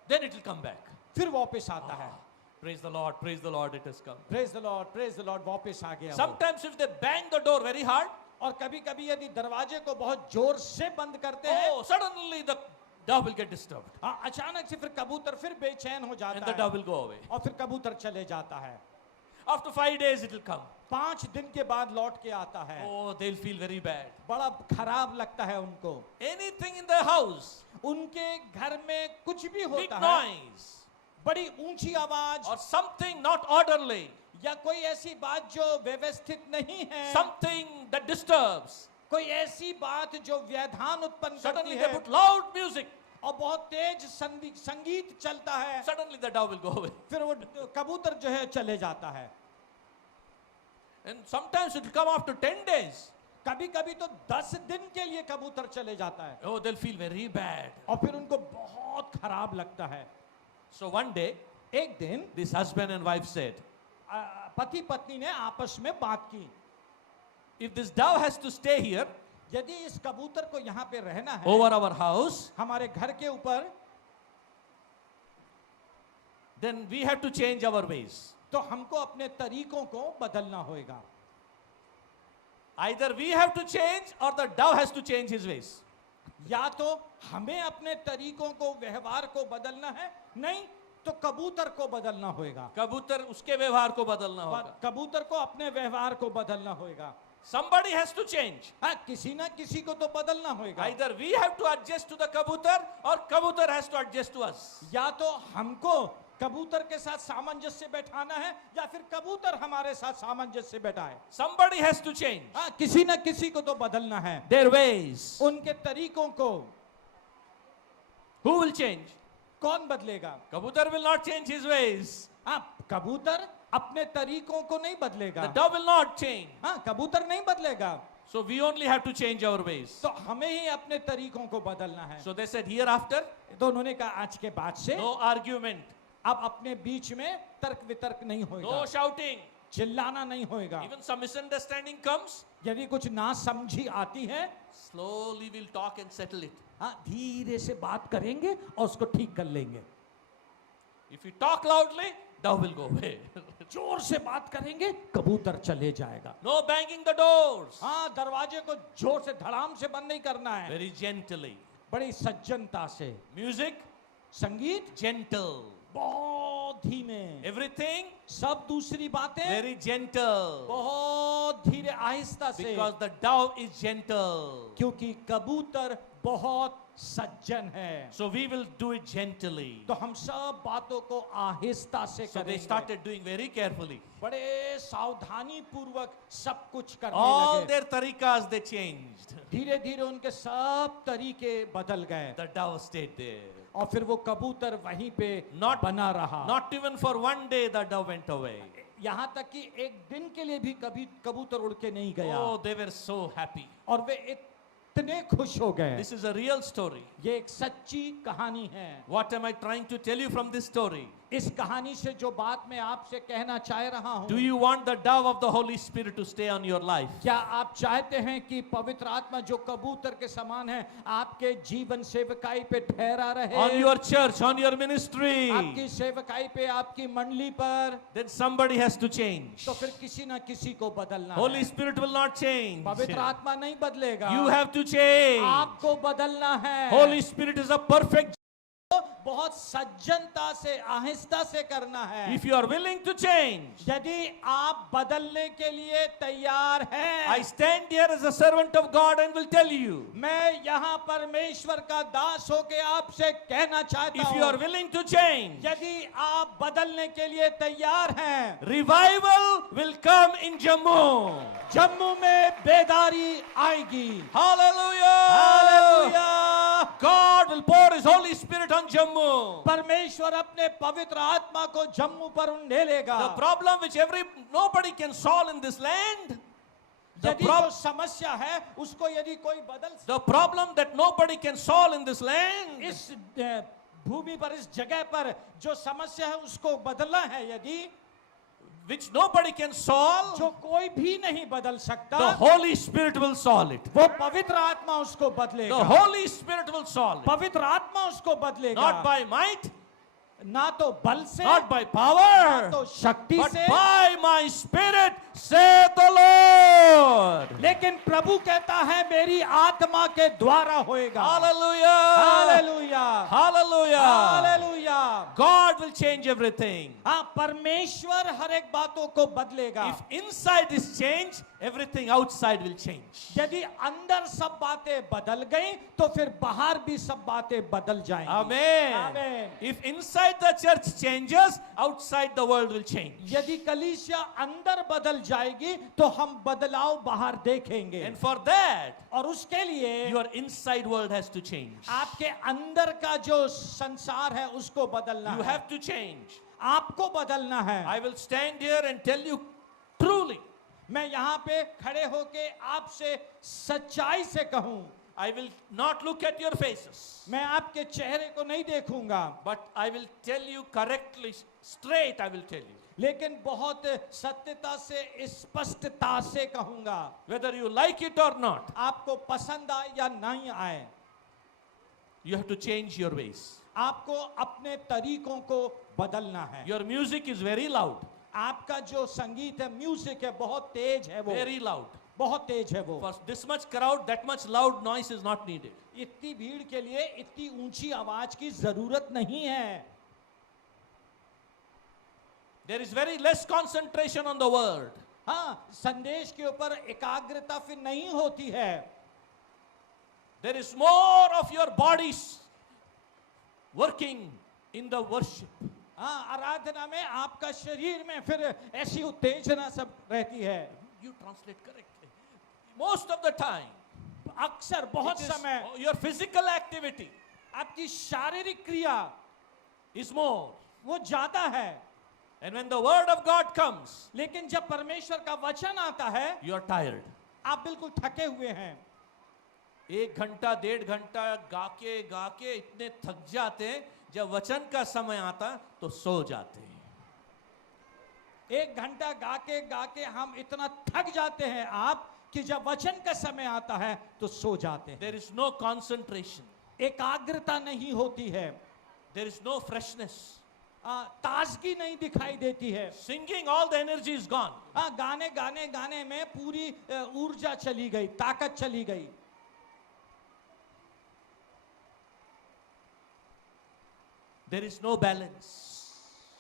then it will come back. फिर वापस आता है। Praise the Lord, it has come. Praise the Lord, वापस आ गया वो। Sometimes if they bang the door very hard, और कभी कभी यदि दरवाजे को बहुत जोर से बंद करते हैं oh, suddenly the dove will get disturbed. हाँ, अचानक से फिर कबूतर फिर बेचैन हो And जाता the है dove will go away. और फिर कबूतर चले जाता है। After 5 days it will come. 5 दिन के बाद लौट के आता है। Oh, they'll feel very bad. बड़ा खराब लगता है उनको। Anything in the house, उनके घर में कुछ भी big होता है, noise, बड़ी ऊंची आवाज or something not orderly, या कोई ऐसी बात जो व्यवस्थित नहीं है, something that disturbs. कोई ऐसी बात जो व्यवधान उत्पन्न Suddenly करती they है put loud music. और बहुत तेज संगीत चलता है, Suddenly the dove will go away. फिर वो कबूतर जो है चले जाता है। And sometimes it will come after 10 days. कभी कभी तो 10 दिन के लिए कबूतर चले जाता है Oh, they'll feel very bad. और फिर उनको बहुत खराब लगता है। So one day, एक दिन this husband and wife said, पति पत्नी ने आपस में बात की, if this dove has to stay here यदि इस कबूतर को यहाँ पे रहना है over our house, हमारे घर के ऊपर, then we have to change our ways. तो हमको अपने तरीकों को बदलना होगा। Either we have to change or the dove has to change his ways. या तो हमें अपने तरीकों को, व्यवहार को बदलना है, नहीं तो कबूतर को बदलना होगा। कबूतर उसके व्यवहार को बदलना होगा. कबूतर को अपने व्यवहार को बदलना होगा। Somebody has to change. हाँ, किसी ना किसी को तो बदलना होगा। Either we have to adjust to the kabutar or kabutar has to adjust to us. या तो हमको कबूतर के साथ सामंजस्य बैठाना है या फिर कबूतर हमारे साथ सामंजस्य बैठाए। Somebody has to change हाँ, किसी ना किसी को तो बदलना है their ways. उनके तरीकों को। Who will change? कौन बदलेगा? Kabutar will not change his ways. हाँ, कबूतर अपने तरीकों को नहीं The बदलेगा। dove will not change. हाँ, कबूतर नहीं बदलेगा। So we only have to change our ways. तो हमें ही अपने तरीकों को बदलना है। So they said hereafter, तो उन्होंने कहा आज के बाद से no argument, अब अपने बीच में तर्क वितर्क नहीं होगा, no shouting. चिल्लाना नहीं होगा। Even some misunderstanding comes, यदि कुछ ना समझी आती है, slowly we'll talk and settle it. हाँ, धीरे से बात करेंगे और उसको ठीक कर लेंगे। If we talk loudly, dove will go away. जोर से बात करेंगे, कबूतर चले जाएगा। No banging the doors. हाँ, दरवाजे को जोर से धड़ाम से बंद नहीं करना है, Very gently. बड़ी सज्जनता से। Music, संगीत gentle. बहुत धीमे, Everything, सब दूसरी बातें very gentle. बहुत धीरे आहिस्ता से, Because the dove is gentle. क्योंकि कबूतर बहुत सज्जन है। So we will do it gently. तो हम सब बातों को आहिस्ता से So they करेंगे, started doing very carefully. बड़े सावधानी पूर्वक सब कुछ करने All लगे। their tariqas they changed. धीरे धीरे उनके सब तरीके बदल गए The dove stayed there. और फिर वो कबूतर वहीं पे Not- बना रहा। Not even for one day the dove went away. यहाँ तक कि एक दिन के लिए भी कभी कबूतर उड़ के नहीं गया Oh, they were so happy. और वे इतने खुश हो गए। This is a real story. ये एक सच्ची कहानी है। What am I trying to tell you from this story? इस कहानी से जो बात मैं आपसे कहना चाह रहा हूँ, Do you want the dove of the Holy Spirit to stay on your life? क्या आप चाहते हैं कि पवित्र आत्मा जो कबूतर के समान है आपके जीवन सेवकाई पे ठहरा रहे, On your church, on your ministry? आपकी सेवकाई पे, आपकी मंडली पर? Then somebody has to change. तो फिर किसी ना किसी को बदलना Holy है। Spirit will not change. पवित्र आत्मा नहीं बदलेगा, You have to change. आपको बदलना है। Holy Spirit is a perfect. बहुत सज्जनता से, आहिस्ता से करना है। If you are willing to change, यदि आप बदलने के लिए तैयार हैं, I stand here as a servant of God and will tell you. मैं यहाँ परमेश्वर का दास होके आपसे कहना चाहता If you are हूँ, willing to change, यदि आप बदलने के लिए तैयार हैं, revival will come in Jammu. Jammu में बेदारी आएगी। Hallelujah! Hallelujah! God will pour His Holy Spirit on Jammu. परमेश्वर अपने पवित्र आत्मा को जम्मू पर उंडे लेगा। The problem which nobody can solve in this land, the यदि जो समस्या है उसको यदि कोई बदल, the problem that nobody can solve in this land, इस भूमि पर, इस जगह पर जो समस्या है उसको बदलना है, यदि which nobody can solve, जो कोई भी नहीं बदल सकता, the Holy Spirit will solve it. वो पवित्र आत्मा उसको The बदलेगा। Holy Spirit will solve it. पवित्र आत्मा उसको बदलेगा। Not by might, ना तो बल से, not by ना power, तो शक्ति but से, by my spirit, saith the Lord. लेकिन प्रभु कहता है मेरी आत्मा के द्वारा होएगा। Hallelujah. Hallelujah, Hallelujah. Hallelujah. God will change everything. हाँ, परमेश्वर हर एक बातों को बदलेगा। If inside is changed, everything outside will change. यदि अंदर सब बातें बदल गई तो फिर बाहर भी सब बातें बदल जाएंगी। Amen. Amen. If inside the church changes, outside the world will change. यदि कलीसिया अंदर बदल जाएगी तो हम बदलाव बाहर देखेंगे। And for that, और उसके लिए your inside world has to change. आपके अंदर का जो संसार है उसको बदलना You है। have to change. आपको बदलना है। I will stand here and tell you truly. मैं यहाँ पे खड़े होके आपसे सच्चाई से कहूँ, I will not look at your faces, मैं आपके चेहरे को नहीं देखूंगा, but I will tell you correctly, straight I will tell you. लेकिन बहुत सत्यता से, स्पष्टता से कहूंगा, Whether you like it or not, आपको पसंद आए या नहीं आए, you have to change your ways. आपको अपने तरीकों को बदलना है। Your music is very loud, आपका जो संगीत है, म्यूजिक है, बहुत तेज है, वो very loud. बहुत तेज है वो। For this much crowd, that much loud noise is not needed. इतनी भीड़ के लिए इतनी ऊंची आवाज की जरूरत नहीं है। There is very less concentration on the word. हाँ, संदेश के ऊपर एकाग्रता फिर नहीं होती है। There is more of your bodies working in the worship. हाँ, आराधना में आपका शरीर में फिर ऐसी उत्तेजना सब रहती है। You translate correctly. Most of the time, अक्सर बहुत it is समय your physical activity आपकी शारीरिक क्रिया is more. वो ज्यादा है, And when the word of God comes, लेकिन जब परमेश्वर का वचन आता है you are tired. आप बिल्कुल थके हुए हैं। 1 घंटा 1.5 घंटा गा के इतने थक जाते हैं, जब वचन का समय आता तो सो जाते हैं। 1 घंटा गा के हम इतना थक जाते हैं आप कि जब वचन का समय आता है तो सो जाते हैं। There is no concentration. एकाग्रता नहीं होती है, There is no freshness. ताजगी नहीं दिखाई देती है। Singing, all the energy is gone. गाने में पूरी ऊर्जा चली गई, ताकत चली गई। There is no balance.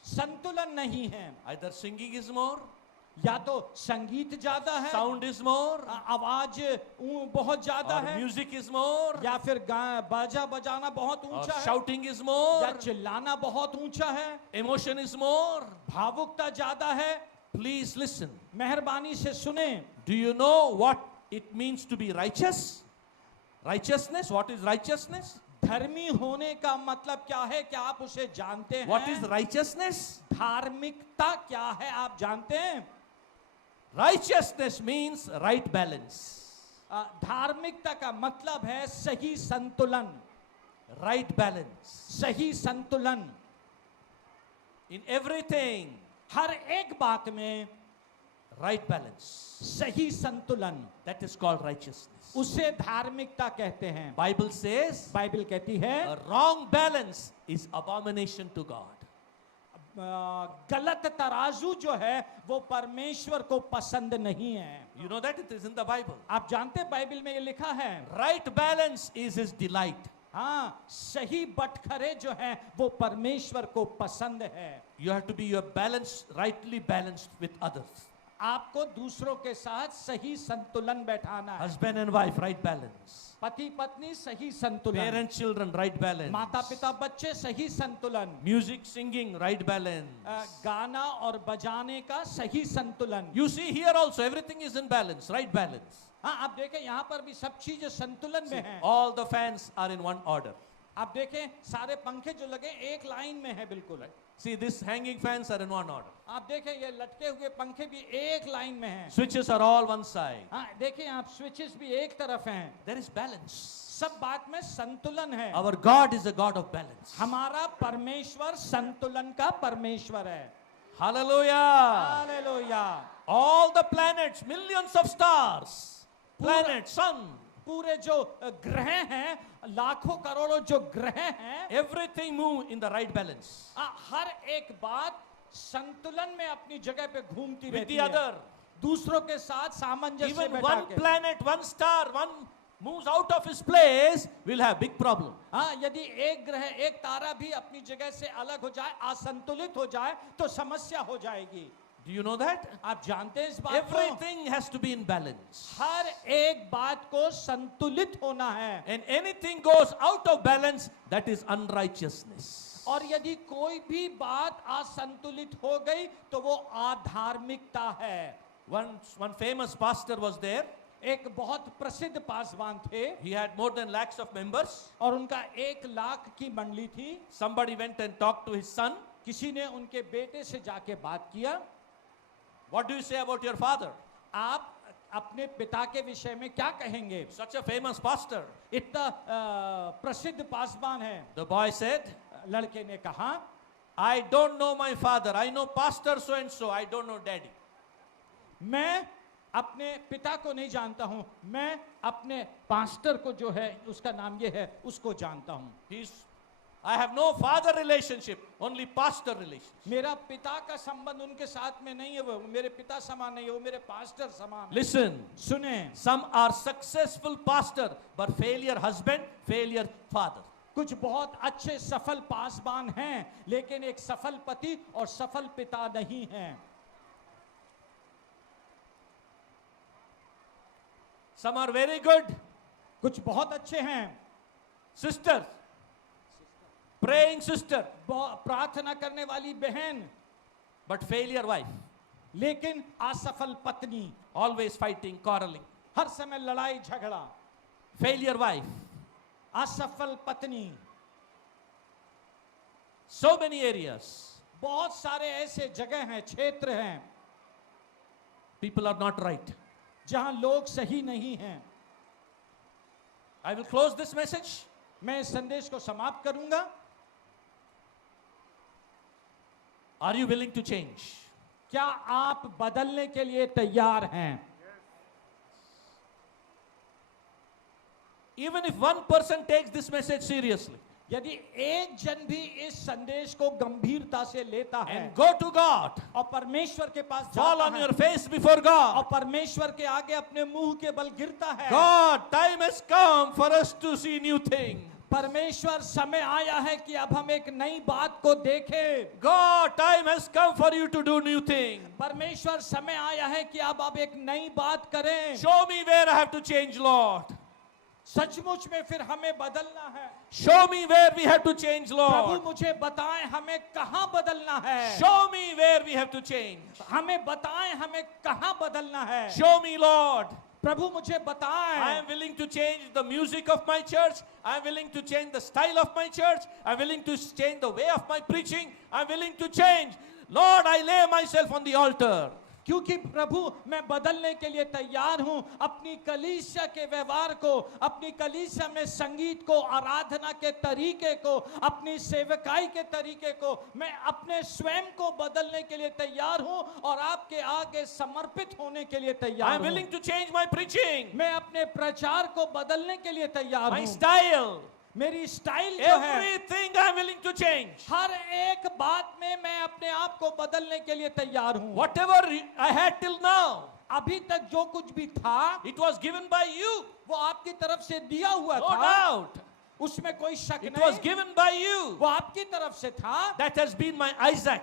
संतुलन नहीं है। Either singing is more, या तो संगीत ज्यादा है, sound is more, आवाज बहुत ज्यादा or है, music is more, या फिर बाजा बजाना बहुत or ऊंचा है, shouting is more, या चिल्लाना बहुत ऊंचा है, emotion is more. भावुकता ज्यादा है। Please listen. मेहरबानी से सुने। Do you know what it means to be righteous? Righteousness, what is righteousness? धर्मी होने का मतलब क्या है, क्या आप उसे जानते हैं? What is righteousness? धार्मिकता क्या है, आप जानते हैं? Righteousness means right balance. धार्मिकता का मतलब है सही संतुलन। Right balance. सही संतुलन In everything, हर एक बात में right balance. सही संतुलन, That is called righteousness. उसे धार्मिकता कहते हैं। Bible says बाइबल कहती है a wrong balance is abomination to God. गलत तराजू जो है वो परमेश्वर को पसंद नहीं है। You know that it is in the Bible. आप जानते हैं बाइबल में ये लिखा है। Right balance is his delight. हाँ, सही बटखरे जो है वो परमेश्वर को पसंद है। You have to be your balance, rightly balanced with others. आपको दूसरों के साथ सही संतुलन बैठाना है। Husband and wife, right balance. पति पत्नी सही संतुलन, Parents, children, right balance. माता पिता बच्चे सही संतुलन, Music, singing, right balance. गाना और बजाने का सही संतुलन। You see here also everything is in balance, right balance. हाँ, आप देखें यहाँ पर भी सब चीजें संतुलन में हैं। All the fans are in one order. आप देखें सारे पंखे जो लगे एक लाइन में है बिल्कुल। See, these hanging fans are in one order. आप देखें ये लटके हुए पंखे भी एक लाइन में हैं। Switches are all one side. हाँ, देखें आप स्विचेस भी एक तरफ हैं। There is balance. सब बात में संतुलन है। Our God is a God of balance. हमारा परमेश्वर संतुलन का परमेश्वर है। Hallelujah. Hallelujah. All the planets, millions of stars, planet, sun, पूरे जो ग्रह हैं, लाखों करोड़ों जो ग्रह हैं, everything move in the right balance. हर एक बात संतुलन में अपनी जगह पे घूमती With रहती the है, other. दूसरों के साथ सामंजस्य Even बैठा one के। planet, one star, one moves out of his place, will have big problem. हाँ, यदि एक ग्रह, एक तारा भी अपनी जगह से अलग हो जाए, असंतुलित हो जाए, तो समस्या हो जाएगी। Do you know that? आप जानते हैं इस बात को? Everything has to be in balance. हर एक बात को संतुलित होना है, And anything goes out of balance, that is unrighteousness. और यदि कोई भी बात असंतुलित हो गई तो वो अधार्मिकता है। One famous pastor was there. एक बहुत प्रसिद्ध पासवान थे, He had more than lakhs of members. और उनका 1,00,000 की मंडली थी। Somebody went and talked to his son. किसी ने उनके बेटे से जाके बात किया, What do you say about your father? आप अपने पिता के विषय में क्या कहेंगे? Such a famous pastor. इतना प्रसिद्ध पासवान है। The boy said, लड़के ने कहा, I don't know my father. I know pastor so and so. I don't know daddy. मैं अपने पिता को नहीं जानता हूं, मैं अपने पास्टर को जो है उसका नाम ये है उसको जानता हूं। I have no father relationship, only pastor relationship. मेरा पिता का संबंध उनके साथ में नहीं है, वो मेरे पिता समान नहीं है, वो मेरे पास्टर समान है। Listen, सुने, some are successful pastor, but failure husband, failure father. कुछ बहुत अच्छे सफल पासवान हैं, लेकिन एक सफल पति और सफल पिता नहीं हैं। Some are very good कुछ बहुत अच्छे हैं, sisters, praying sister, प्रार्थना करने वाली बहन, but failure wife, लेकिन असफल पत्नी, always fighting, quarreling. हर समय लड़ाई झगड़ा। Failure wife. असफल पत्नी। So many areas. बहुत सारे ऐसे जगह हैं, क्षेत्र हैं, People are not right. जहां लोग सही नहीं हैं। I will close this message. मैं इस संदेश को समाप्त करूंगा। Are you willing to change? क्या आप बदलने के लिए तैयार हैं? Even if one person takes this message seriously यदि एक जन भी इस संदेश को गंभीरता से लेता है and go to God, और परमेश्वर के पास fall जाता on है your face before और God. परमेश्वर के आगे अपने मुंह के बल गिरता है, God, time has come for us to see new thing. परमेश्वर समय आया है कि अब हम एक नई बात को देखें। God, time has come for you to do new thing. परमेश्वर समय आया है कि अब आप एक नई बात करें। Show me where I have to change, Lord. सचमुच में फिर हमें बदलना है। Show me where we have to change, Prabhu Lord. मुझे बताएं हमें कहां बदलना है। Show me where we have to change. हमें बताएं हमें कहां बदलना है। Show me, Lord. प्रभु मुझे बताएं। I am willing to change the music of my church. I am willing to change the style of my church. I am willing to change the way of my preaching. I am willing to change. Lord, I lay myself on the altar. क्योंकि प्रभु मैं बदलने के लिए तैयार हूं, अपनी कलीसिया के व्यवहार को, अपनी कलीसिया में संगीत को, आराधना के तरीके को, अपनी सेवकाई के तरीके को, मैं अपने स्वयं को बदलने के लिए तैयार हूं और आपके आगे समर्पित होने के लिए I तैयार am हूं। willing to change my preaching, मैं अपने प्रचार को बदलने के लिए तैयार my हूं। style. मेरी स्टाइल जो है, Everything I am willing to change. हर एक बात में मैं अपने आप को बदलने के लिए तैयार हूं। Whatever I had till now, अभी तक जो कुछ भी था it was given by you. वो आपकी तरफ से दिया हुआ No था, doubt. उसमें कोई शक It was नहीं। given by you. वो आपकी तरफ से था, That has been my Isaac.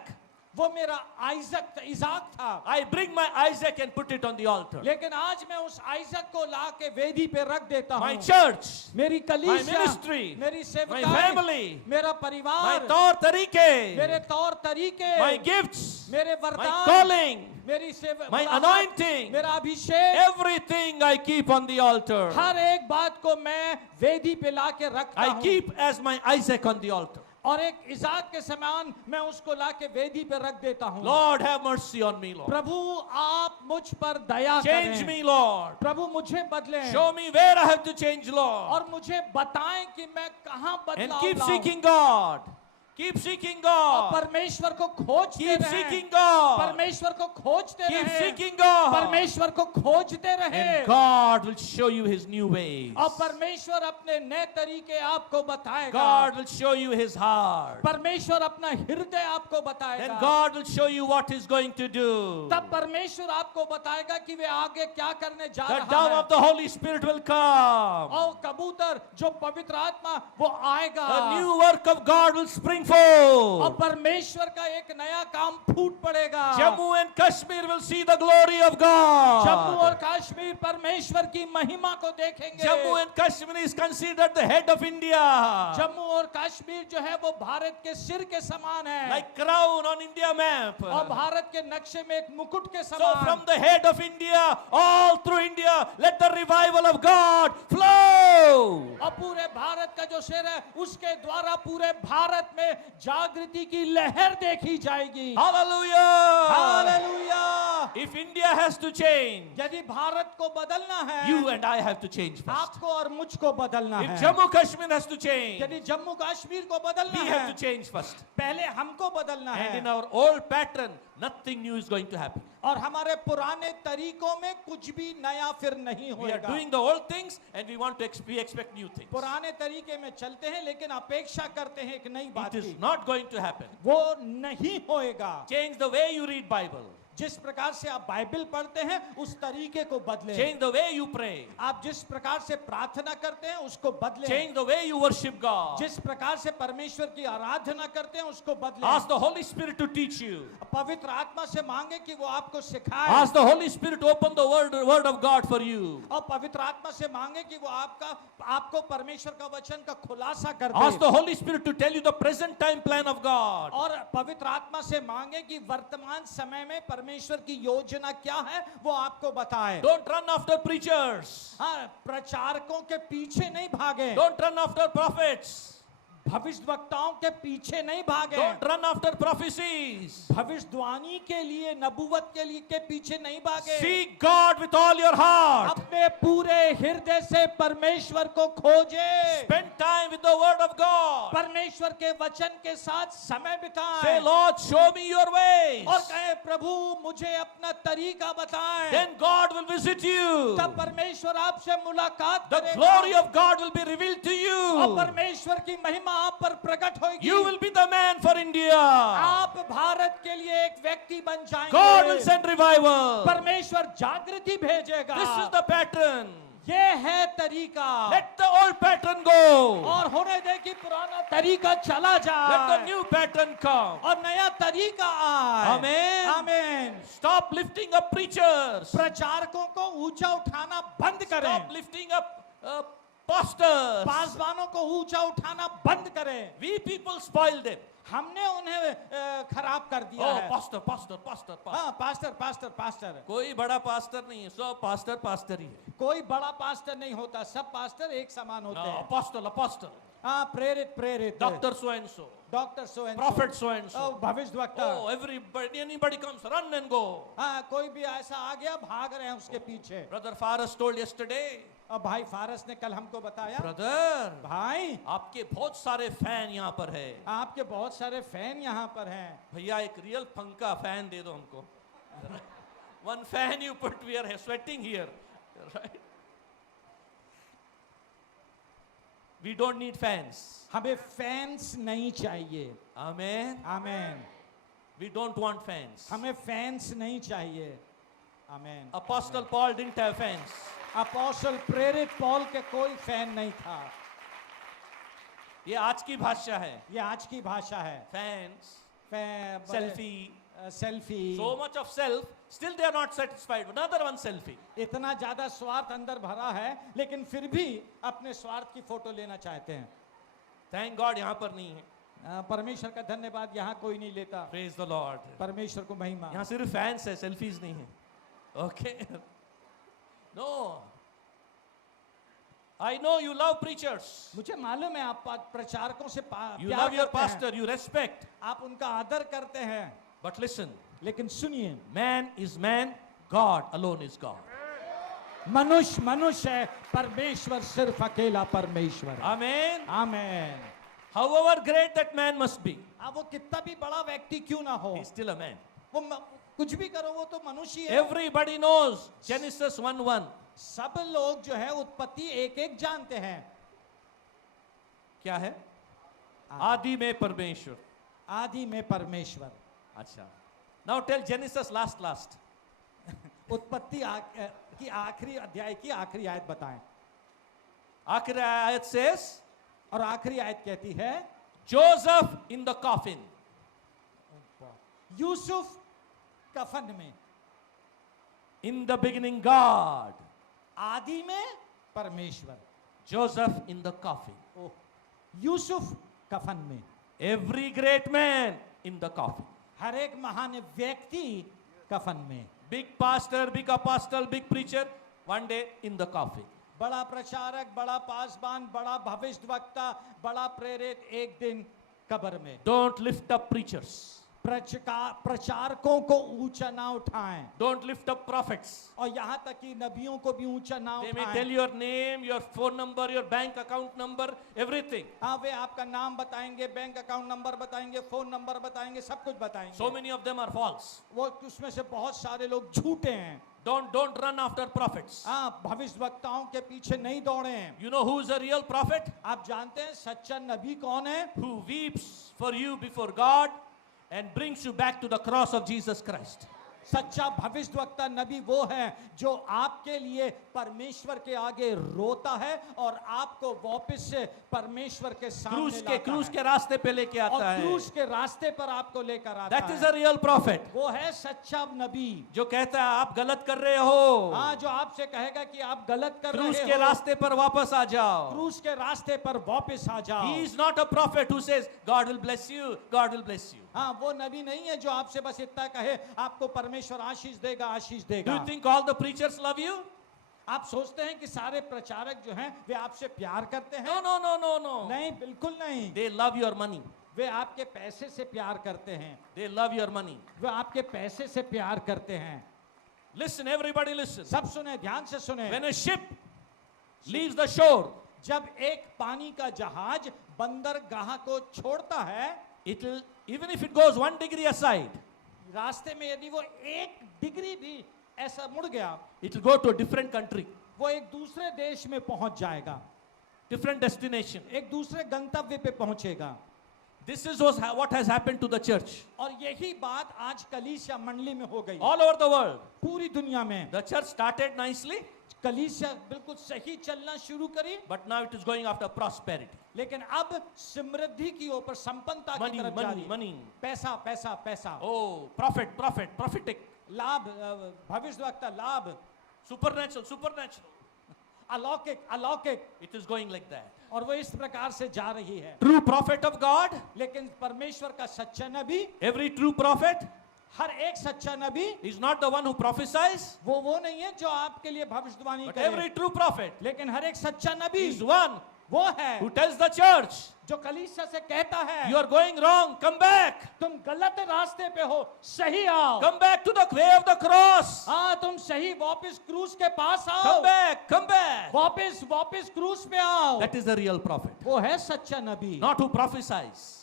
वो मेरा इज़ाक था। I bring my Isaac and put it on the altar. लेकिन आज मैं उस आइजक को ला के वेदी पे रख देता My हूँ। church, मेरी my कलीसिया, ministry, मेरी my सेवकाई, family, मेरा my परिवार, taur tarike, मेरे तौर तरीके, my gifts, मेरे my वरदान, calling, मेरी सेवा, my anointing, मेरा अभिषेक, everything I keep on the altar. हर एक बात को मैं वेदी पे ला के रखता I हूँ। keep as my Isaac on the altar. और एक इज़ाक के समान मैं उसको ला के वेदी पे रख देता हूँ। Lord, have mercy on me, Lord. प्रभु आप मुझ पर दया Change करें। me, Lord. प्रभु मुझे बदलें Show me where I have to change, Lord. और मुझे बताएं कि मैं कहां And बदलाव keep लाऊं। seeking God. Keep seeking और God. परमेश्वर को खोजते Keep रहे, seeking God. परमेश्वर को खोजते Keep रहे, seeking God. परमेश्वर को खोजते रहे, And God will show you His new ways. और परमेश्वर अपने नए तरीके आपको बताएगा, God will show you His heart. परमेश्वर अपना हृदय आपको Then बताएगा, God will show you what He's going to do. तब परमेश्वर आपको बताएगा कि वे आगे क्या करने जा The रहा dove है। of the Holy Spirit will come. और कबूतर जो पवित्र आत्मा वो आएगा, A new work of God will spring और forth. परमेश्वर का एक नया काम फूट पड़ेगा। Jammu and Kashmir will see the glory of God. Jammu और कश्मीर परमेश्वर की महिमा को देखेंगे। Jammu and Kashmir is considered the head of India. Jammu और कश्मीर जो है वो भारत के सिर के समान है, Like crown on India map. और भारत के नक्शे में एक मुकुट के So समान। from the head of India, all through India, let the revival of God flow. और पूरे भारत का जो सिर है उसके द्वारा पूरे भारत में जागृति की लहर देखी जाएगी। Hallelujah. Hallelujah. If India has to change, यदि भारत को बदलना है, you and I have to change first. आपको और मुझको बदलना If है। Jammu Kashmir has to change, यदि जम्मू कश्मीर को बदलना we है, have to change first. पहले हमको बदलना And in है, our old pattern, nothing new is going to happen. और हमारे पुराने तरीकों में कुछ भी नया फिर नहीं We are होएगा। doing the old things and we expect new things. पुराने तरीके में चलते हैं लेकिन अपेक्षा करते हैं एक नई बात It is की, not going to happen. वो नहीं होएगा। Change the way you read Bible. जिस प्रकार से आप बाइबल पढ़ते हैं उस तरीके को बदलें। Change the way you pray. आप जिस प्रकार से प्रार्थना करते हैं उसको बदलें। Change the way you worship God. जिस प्रकार से परमेश्वर की आराधना करते हैं उसको बदलें। Ask the Holy Spirit to teach you. पवित्र आत्मा से मांगे कि वो आपको सिखाए, Ask the Holy Spirit to open the word of God for you. और पवित्र आत्मा से मांगे कि वो आपको परमेश्वर का वचन का खुलासा कर Ask they, the Holy Spirit to tell you the present time plan of God. और पवित्र आत्मा से मांगे कि वर्तमान समय में परमेश्वर की योजना क्या है वो आपको बताए। Don't run after preachers. हाँ, प्रचारकों के पीछे नहीं भागे, Don't run after prophets. भविष्यवक्ताओं के पीछे नहीं भागे, Don't run after prophecies. भविष्यवाणी के लिए, नबूवत के लिए के पीछे नहीं भागे। Seek God with all your heart. अपने पूरे हृदय से परमेश्वर को खोजे, Spend time with the word of God. परमेश्वर के वचन के साथ समय Say, बिताएं, Lord, show me your ways. और कहे प्रभु मुझे अपना तरीका बताएं। Then God will visit you. तब परमेश्वर आपसे मुलाकात The करेगा, glory of God will be revealed to और you. परमेश्वर की महिमा आप पर प्रकट होगी। You will be the man for India. आप भारत के लिए एक व्यक्ति बन God will जाएंगे, send revival. परमेश्वर जागृति भेजेगा। This is the pattern. ये है तरीका, Let the old pattern go. और होने दे कि पुराना तरीका चला Let the जाए new pattern come. और नया तरीका आए। Amen. आमीन। Stop lifting up preachers. प्रचारकों को ऊंचा उठाना बंद करें, Stop lifting up pastors. पासवानों को ऊंचा उठाना बंद करें। We people spoil them. हमने उन्हें खराब कर दिया Oh, है। pastor, pastor, pastor, pastor. हाँ, पास्टर पास्टर पास्टर, कोई बड़ा पास्टर नहीं है, सब पास्टर पास्टर ही है. कोई बड़ा पास्टर नहीं होता, सब पास्टर एक समान होते No, हैं। apostle, apostle. हाँ, प्रेरित प्रेरित, Doctor so and so. Doctor so and Prophet so and so. भविष्यवक्ता। Oh, anybody comes, run and go. हाँ, कोई भी ऐसा आ गया भाग रहे हैं उसके पीछे। Brother Faras told yesterday. और भाई फारस ने कल हमको बताया, Brother, भाई आपके बहुत सारे फैन यहाँ पर है. आपके बहुत सारे फैन यहाँ पर हैं। भैया एक रियल पंखा फैन दे दो हमको. One fan you put, we are sweating here. Right? We don't need fans. हमें फैंस नहीं चाहिए। Amen. Amen. We don't want fans. हमें फैंस नहीं चाहिए। आमेन। Apostle Paul didn't have fans. Apostle प्रेरित पौल के कोई फैन नहीं था। ये आज की भाषा है. ये आज की भाषा है। Fans, selfie, selfie, selfie, so much of self. Still they are not satisfied. Another one selfie. इतना ज्यादा स्वार्थ अंदर भरा है लेकिन फिर भी अपने स्वार्थ की फोटो लेना चाहते हैं। Thank God यहाँ पर नहीं है. परमेश्वर का धन्यवाद, यहाँ कोई नहीं लेता। Praise the Lord. परमेश्वर को महिमा। यहाँ सिर्फ फैंस है, सेल्फीज नहीं है. Okay. No. I know you love preachers. मुझे मालूम है आप प्रचारकों से You प्यार love your करते हैं, pastor. You respect. आप उनका आदर करते हैं, But listen, लेकिन सुनिए, man is man. God alone is God. मनुष्य मनुष्य है, परमेश्वर सिर्फ अकेला परमेश्वर है। Amen. Amen. However great that man must be, अब वो कितना भी बड़ा व्यक्ति क्यों ना हो, He's still a man. वो कुछ भी करो वो तो मनुष्य है। Everybody knows Genesis 1:1. सब लोग जो है उत्पत्ति एक एक जानते हैं। क्या है? आदि में परमेश्वर। आदि में परमेश्वर। अच्छा। Now tell Genesis last. उत्पत्ति की आखिरी अध्याय की आखिरी आयत बताएं। आखिरी आयत says, और आखिरी आयत कहती है Joseph in the coffin. Yusuf कफन में। In the beginning God. आदि में परमेश्वर। Joseph in the coffin. ओह, यूसुफ कफन में। Every great man in the coffin. हर एक महान व्यक्ति कफन में। Big pastor, big apostle, big preacher, one day in the coffin. बड़ा प्रचारक, बड़ा पासबान, बड़ा भविष्यवक्ता, बड़ा प्रेरित एक दिन कब्र में। Don't lift up preachers. प्रचारकों को ऊंचा ना उठाएं, Don't lift up prophets. और यहाँ तक कि नबियों को भी ऊंचा ना They may tell उठाएं। your name, your phone number, your bank account number, everything. हाँ, वे आपका नाम बताएंगे, बैंक अकाउंट नंबर बताएंगे, फोन नंबर बताएंगे, सब कुछ बताएंगे। So many of them are false. वो उसमें से बहुत सारे लोग झूठे हैं। Don't run after prophets. हाँ, भविष्यवक्ताओं के पीछे नहीं दौड़े हैं। You know who is a real prophet? आप जानते हैं सच्चा नबी कौन है? Who weeps for you before God and brings you back to the cross of Jesus Christ. सच्चा भविष्यवक्ता नबी वो है जो आपके लिए परमेश्वर के आगे रोता है और आपको वापस से परमेश्वर के सामने लाता क्रूस है। के रास्ते पे लेके और आता है। क्रूस के रास्ते पर आपको लेकर आता That है। is a real prophet. वो है सच्चा नबी जो कहता है आप गलत कर रहे हो, हाँ, जो आपसे कहेगा कि आप गलत कर क्रूस रहे के हो, रास्ते पर वापस आ जाओ। क्रूस के रास्ते पर वापस आ जाओ। He is not a prophet who says God will bless you, God will bless you. हाँ, वो नबी नहीं है जो आपसे बस इतना कहे आपको परमेश्वर आशीष देगा, आशीष Do देगा। you think all the preachers love you? आप सोचते हैं कि सारे प्रचारक जो हैं वे आपसे प्यार करते हैं? No. नहीं, बिल्कुल नहीं। They love your money. वे आपके पैसे से प्यार करते हैं। They love your money. वे आपके पैसे से प्यार करते हैं। Listen, everybody listen. सब सुने, ध्यान से सुने। When a ship leaves the shore, जब एक पानी का जहाज बंदरगाह को छोड़ता है, it will, even if it goes 1 degree aside, रास्ते में यदि वो 1 डिग्री भी ऐसा मुड़ गया, it will go to a different country, वो एक दूसरे देश में पहुंच जाएगा, different destination. एक दूसरे गंतव्य पे पहुंचेगा। This is what has happened to the church. और यही बात आज कलीसिया मंडली में हो गई। All over the world, पूरी दुनिया में the church started nicely, कलीसिया बिल्कुल सही चलना शुरू करी, but now it is going after prosperity. लेकिन अब समृद्धि की ओर, संपन्नता की तरफ जा रही है। Money. पैसा पैसा पैसा, Oh, prophetic, लाभ, भविष्यवक्ता लाभ, supernatural. अलौकिक अलौकिक, It is going like that. और वो इस प्रकार से जा रही है। True prophet of God, लेकिन परमेश्वर का सच्चा नबी, every true prophet हर एक सच्चा नबी is not the one who prophesies, वो नहीं है जो आपके लिए भविष्यवाणी but करे, every true prophet लेकिन हर एक सच्चा नबी is one वो है who tells the church, जो कलीसिया से कहता है you are going wrong, come back. तुम गलत रास्ते पे हो, सही आओ। Come back to the way of the cross. हाँ, तुम सही वापस क्रूस के पास आओ। Come back. वापस क्रूस पे आओ। That is the real prophet. वो है सच्चा नबी, Not who prophesies.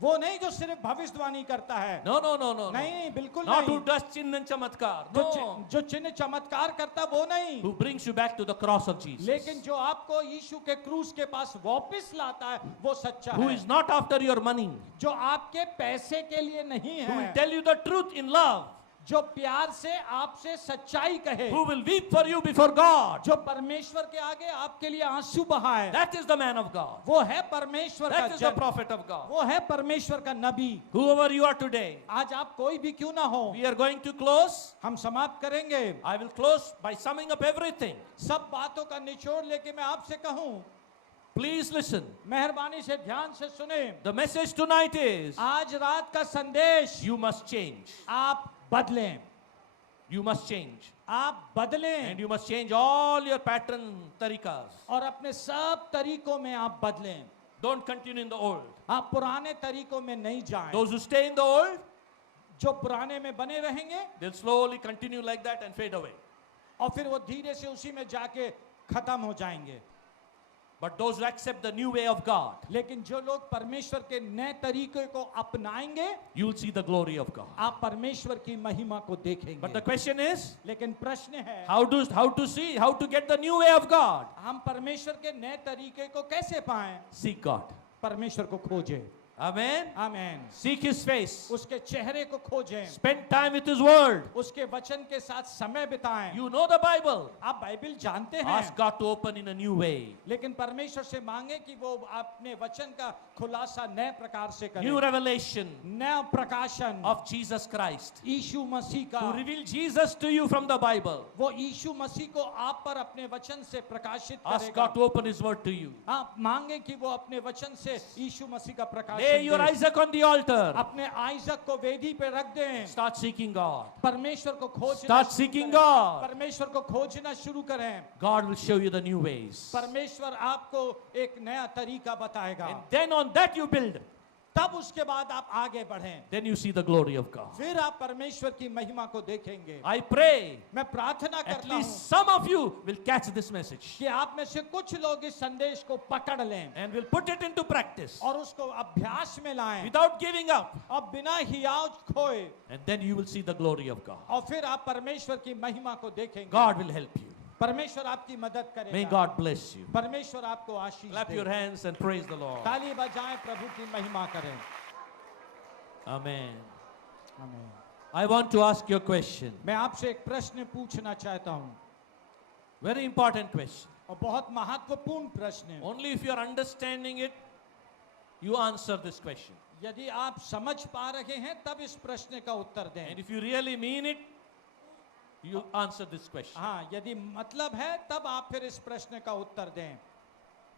वो नहीं जो सिर्फ भविष्यवाणी करता है। No. नहीं, बिल्कुल Not नहीं। who does चिन्ह चमत्कार. No. जो चिन्ह चमत्कार करता वो नहीं, Who brings you back to the cross of Jesus. लेकिन जो आपको यीशु के क्रूस के पास वापस लाता है वो सच्चा Who है। is not after your money. जो आपके पैसे के लिए नहीं Who will है, tell you the truth in love. जो प्यार से आपसे सच्चाई कहे, Who will weep for you before God. जो परमेश्वर के आगे आपके लिए आंसू बहाए, That is the man of God. वो है परमेश्वर का That is the जन, prophet of God. वो है परमेश्वर का नबी। Whoever you are today, आज आप कोई भी क्यों ना हो, we are going to close. हम समाप्त करेंगे। I will close by summing up everything. सब बातों का निचोड़ लेके मैं आपसे कहूं, Please listen. मेहरबानी से ध्यान से सुने। The message tonight is आज रात का संदेश, you must change. आप बदलें, You must change. आप बदलें, And you must change all your pattern tarikas. और अपने सब तरीकों में आप बदलें। Don't continue in the old. आप पुराने तरीकों में नहीं जाएं। Those who stay in the old, जो पुराने में बने रहेंगे they'll slowly continue like that and fade away. और फिर वो धीरे से उसी में जाके खत्म हो जाएंगे। But those who accept the new way of God, लेकिन जो लोग परमेश्वर के नए तरीके को अपनाएंगे, you will see the glory of God. आप परमेश्वर की महिमा को देखेंगे। But the question is, लेकिन प्रश्न है, how to get the new way of God? हम परमेश्वर के नए तरीके को कैसे पाएं? Seek God. परमेश्वर को खोजें। Amen. आमीन। Seek His face. उसके चेहरे को खोजें, Spend time with His word. उसके वचन के साथ समय बिताएं। You know the Bible. आप बाइबल जानते हैं, Ask God to open in a new way. लेकिन परमेश्वर से मांगे कि वो अपने वचन का खुलासा नए प्रकार से करे। New revelation नया प्रकाशन of Jesus Christ. Yeshu Masih To का, reveal Jesus to you from the Bible. वो यीशु मसीह को आप पर अपने वचन से प्रकाशित Ask करेगा। God to open His word to you. आप मांगे कि वो अपने वचन से यीशु मसीह का प्रकाशन Lay your they. Isaac on the altar. अपने आइजक को वेदी पे रख दें। Start seeking God. परमेश्वर को खोजना Start शुरू seeking करें। God. परमेश्वर को खोजना शुरू करें। God will show you the new ways. परमेश्वर आपको एक नया तरीका बताएगा। And then on that you build. तब उसके बाद आप आगे बढ़ें, Then you see the glory of God. फिर आप परमेश्वर की महिमा को देखेंगे। I pray मैं प्रार्थना at करता हूँ least some of you will catch this message कि आप में से कुछ लोग इस संदेश को पकड़ लें and will put it into practice और उसको अभ्यास में लाएं without giving up. और बिना हियाव खोए, And then you will see the glory of God. और फिर आप परमेश्वर की महिमा को देखेंगे। God will help you. परमेश्वर आपकी मदद May करेगा। God bless you. परमेश्वर आपको आशीष Clap they. your hands and praise the Lord. ताली बजाएं, प्रभु की महिमा करें। Amen. आमीन। I want to ask you a question. मैं आपसे एक प्रश्न पूछना चाहता हूँ, Very important question. और बहुत महत्वपूर्ण प्रश्न है। Only if you are understanding it, you answer this question. यदि आप समझ पा रहे हैं तब इस प्रश्न का उत्तर And दें। if you really mean it, you answer this question. हाँ, यदि मतलब है तब आप फिर इस प्रश्न का उत्तर दें।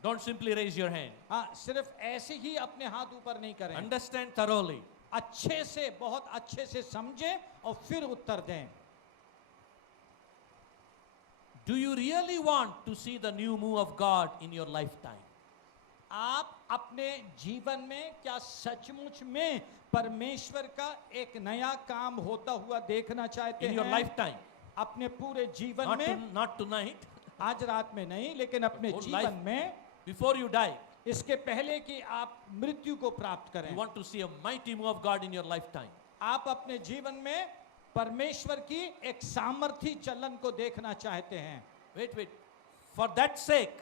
Don't simply raise your hand. हाँ, सिर्फ ऐसे ही अपने हाथ ऊपर नहीं करें, Understand thoroughly. अच्छे से, बहुत अच्छे से समझें और फिर उत्तर दें। Do you really want to see the new move of God in your lifetime? आप अपने जीवन में क्या सचमुच में परमेश्वर का एक नया काम होता हुआ देखना चाहते In your हैं? lifetime. अपने पूरे जीवन में, Not tonight. आज रात में नहीं, लेकिन अपने Whole जीवन life. में, Before you die, इसके पहले कि आप मृत्यु को प्राप्त you करें। want to see a mighty move of God in your lifetime. आप अपने जीवन में परमेश्वर की एक सामर्थी चलन को देखना चाहते हैं। Wait. For that sake,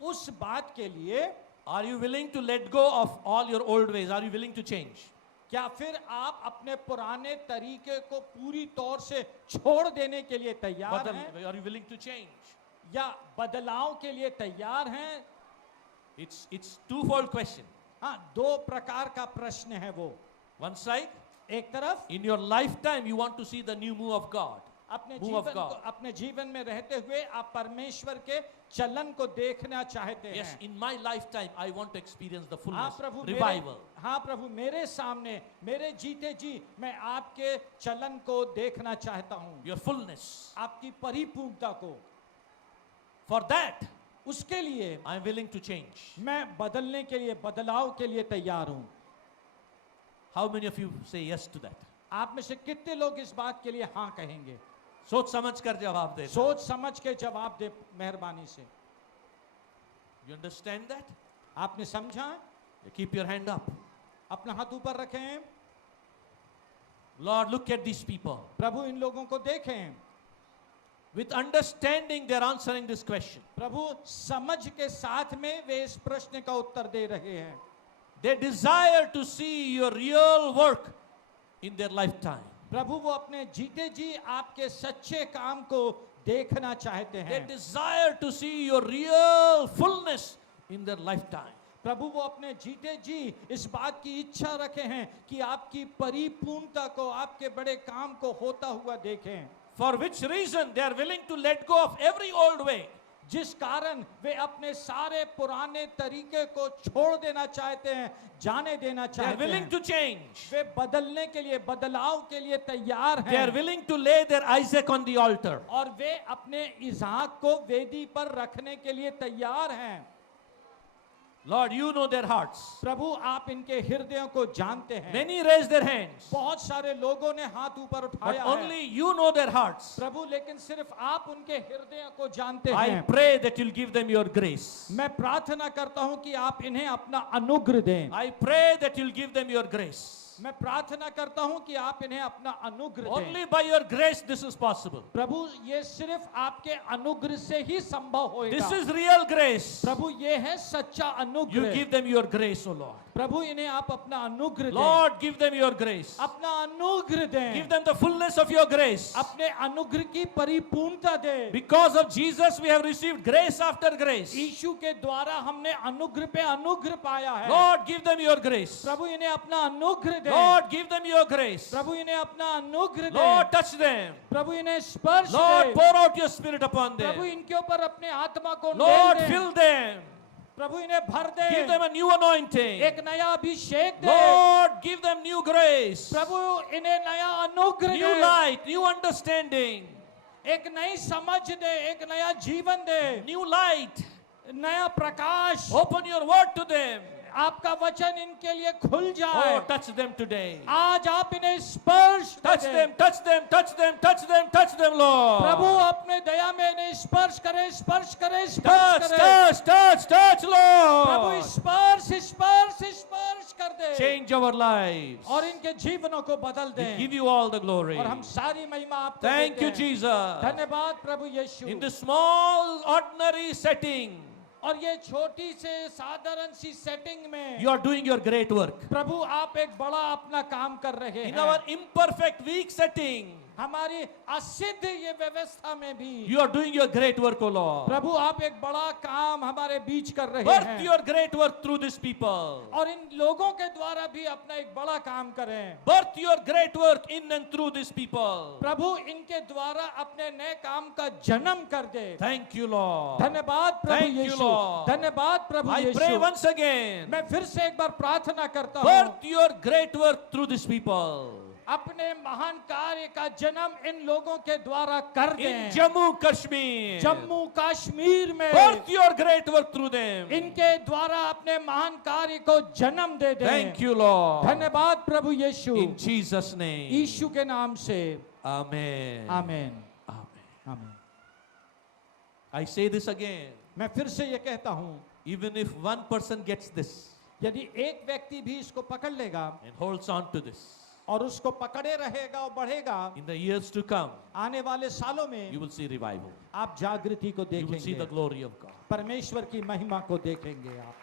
उस बात के लिए are you willing to let go of all your old ways? Are you willing to change? क्या फिर आप अपने पुराने तरीके को पूरी तौर से छोड़ देने के लिए तैयार हैं, Are you willing to change? या बदलाव के लिए तैयार हैं? It's twofold question. हाँ, दो प्रकार का प्रश्न है वो। One side, एक तरफ in your lifetime you want to see the new move of God. अपने Move of जीवन God. को, अपने जीवन में रहते हुए आप परमेश्वर के चलन को देखना चाहते Yes, हैं। in my lifetime I want to experience the हाँ fullness, प्रभु, revival. हाँ प्रभु, मेरे सामने, मेरे जीते जी मैं आपके चलन को देखना चाहता हूँ, Your fullness. आपकी परिपूर्णता को। For that, उसके लिए I am willing to change. मैं बदलने के लिए, बदलाव के लिए तैयार हूँ। How many of you say yes to that? आप में से कितने लोग इस बात के लिए हाँ कहेंगे? सोच समझ कर जवाब दे. सोच समझ के जवाब दे मेहरबानी से। You understand that? आपने समझा? You keep your hand up. अपना हाथ ऊपर रखें। Lord, look at these people. प्रभु, इन लोगों को देखें। With understanding, they're answering this question. प्रभु, समझ के साथ में वे इस प्रश्न का उत्तर दे रहे हैं। They desire to see your real work in their lifetime. प्रभु, वो अपने जीते जी आपके सच्चे काम को देखना चाहते They हैं। desire to see your real fullness in their lifetime. प्रभु, वो अपने जीते जी इस बात की इच्छा रखे हैं कि आपकी परिपूर्णता को, आपके बड़े काम को होता हुआ देखें। For which reason they are willing to let go of every old way. जिस कारण वे अपने सारे पुराने तरीके को छोड़ देना चाहते हैं, जाने देना They are चाहते willing हैं। to change. वे बदलने के लिए, बदलाव के लिए तैयार They are हैं, willing to lay their Isaac on the altar. और वे अपने इसहाक को वेदी पर रखने के लिए तैयार हैं। Lord, you know their hearts. प्रभु आप इनके हृदयों को जानते हैं। Many raised their hands, बहुत सारे लोगों ने हाथ ऊपर but उठाया है only you know their hearts. प्रभु, लेकिन सिर्फ आप उनके हृदयों को जानते I हैं। pray that you'll give them your grace. मैं प्रार्थना करता हूं कि आप इन्हें अपना अनुग्रह दें। I pray that you'll give them your grace. मैं प्रार्थना करता हूं कि आप इन्हें अपना अनुग्रह दें। Only by your grace this is possible. प्रभु ये सिर्फ आपके अनुग्रह से ही संभव होएगा। This is real grace. प्रभु ये है सच्चा You अनुग्रह। give them your grace, O Lord. प्रभु इन्हें आप अपना अनुग्रह दें। Lord, give them your grace. अपना अनुग्रह दें। Give them the fullness of your grace. अपने अनुग्रह की परिपूर्णता दें। Because of Jesus, we have received grace after grace. यीशु के द्वारा हमने अनुग्रह पे अनुग्रह पाया है। Lord, give them your grace. प्रभु इन्हें अपना अनुग्रह दें। Lord, give them your grace. प्रभु इन्हें अपना अनुग्रह दें। Lord, touch them. प्रभु इन्हें स्पर्श Lord, दें। pour out your spirit upon Prabhu them. इनके ऊपर अपने आत्मा को Lord, डाल दें। fill them. प्रभु इन्हें भर दें। Give them a new anointing. एक नया अभिषेक दें। Lord, give them new grace. प्रभु इन्हें नया अनुग्रह New दें। light, new understanding, एक नई समझ दे, एक नया जीवन दे, new light. नया प्रकाश। Open your word to them. आपका वचन इनके लिए खुल जाए। Oh, touch them today. आज आप इन्हें स्पर्श Touch करें। them, touch them, touch them, touch them, touch them, Lord. प्रभु अपने दया में इन्हें स्पर्श करें, स्पर्श करें, स्पर्श Touch, करें। touch, touch, touch, प्रभु Lord. स्पर्श स्पर्श स्पर्श कर दे Change our lives. और इनके जीवनों को बदल We दें। give you all the glory. और हम सारी महिमा आपको Thank देते you, हैं। Jesus. धन्यवाद प्रभु यीशु। In this small, ordinary setting, और ये छोटी से साधारण सी सेटिंग में you are doing your great work. प्रभु आप एक बड़ा अपना काम कर रहे In हैं। our imperfect, weak setting, हमारी असिद्ध ये व्यवस्था में भी you are doing your great work, O Lord. प्रभु आप एक बड़ा काम हमारे बीच कर रहे Birth हैं। your great work through these people. और इन लोगों के द्वारा भी अपना एक बड़ा काम करें। Birth your great work in and through these people. प्रभु इनके द्वारा अपने नए काम का जन्म कर दे। Thank you, Lord. धन्यवाद प्रभु Thank you, यीशु। Lord. धन्यवाद प्रभु I pray Yeshu. once again. मैं फिर से एक बार प्रार्थना करता हूँ। Birth your great work through these people. अपने महान कार्य का जन्म इन लोगों के द्वारा कर In दें। Jammu, Kashmir. जम्मू कश्मीर में Birth your great work through them. इनके द्वारा अपने महान कार्य को जन्म दे दें। Thank you, Lord. धन्यवाद प्रभु यीशु। In Jesus' name. यीशु के नाम से Amen. आमीन Amen. आमीन। I say this again. मैं फिर से ये कहता हूँ, Even if one person gets this यदि एक व्यक्ति भी इसको पकड़ लेगा and holds on to this, और उसको पकड़े रहेगा और बढ़ेगा, in the years to come, आने वाले सालों में you will see revival. आप जागृति को You will see देखेंगे, the glory of God. परमेश्वर की महिमा को देखेंगे आप।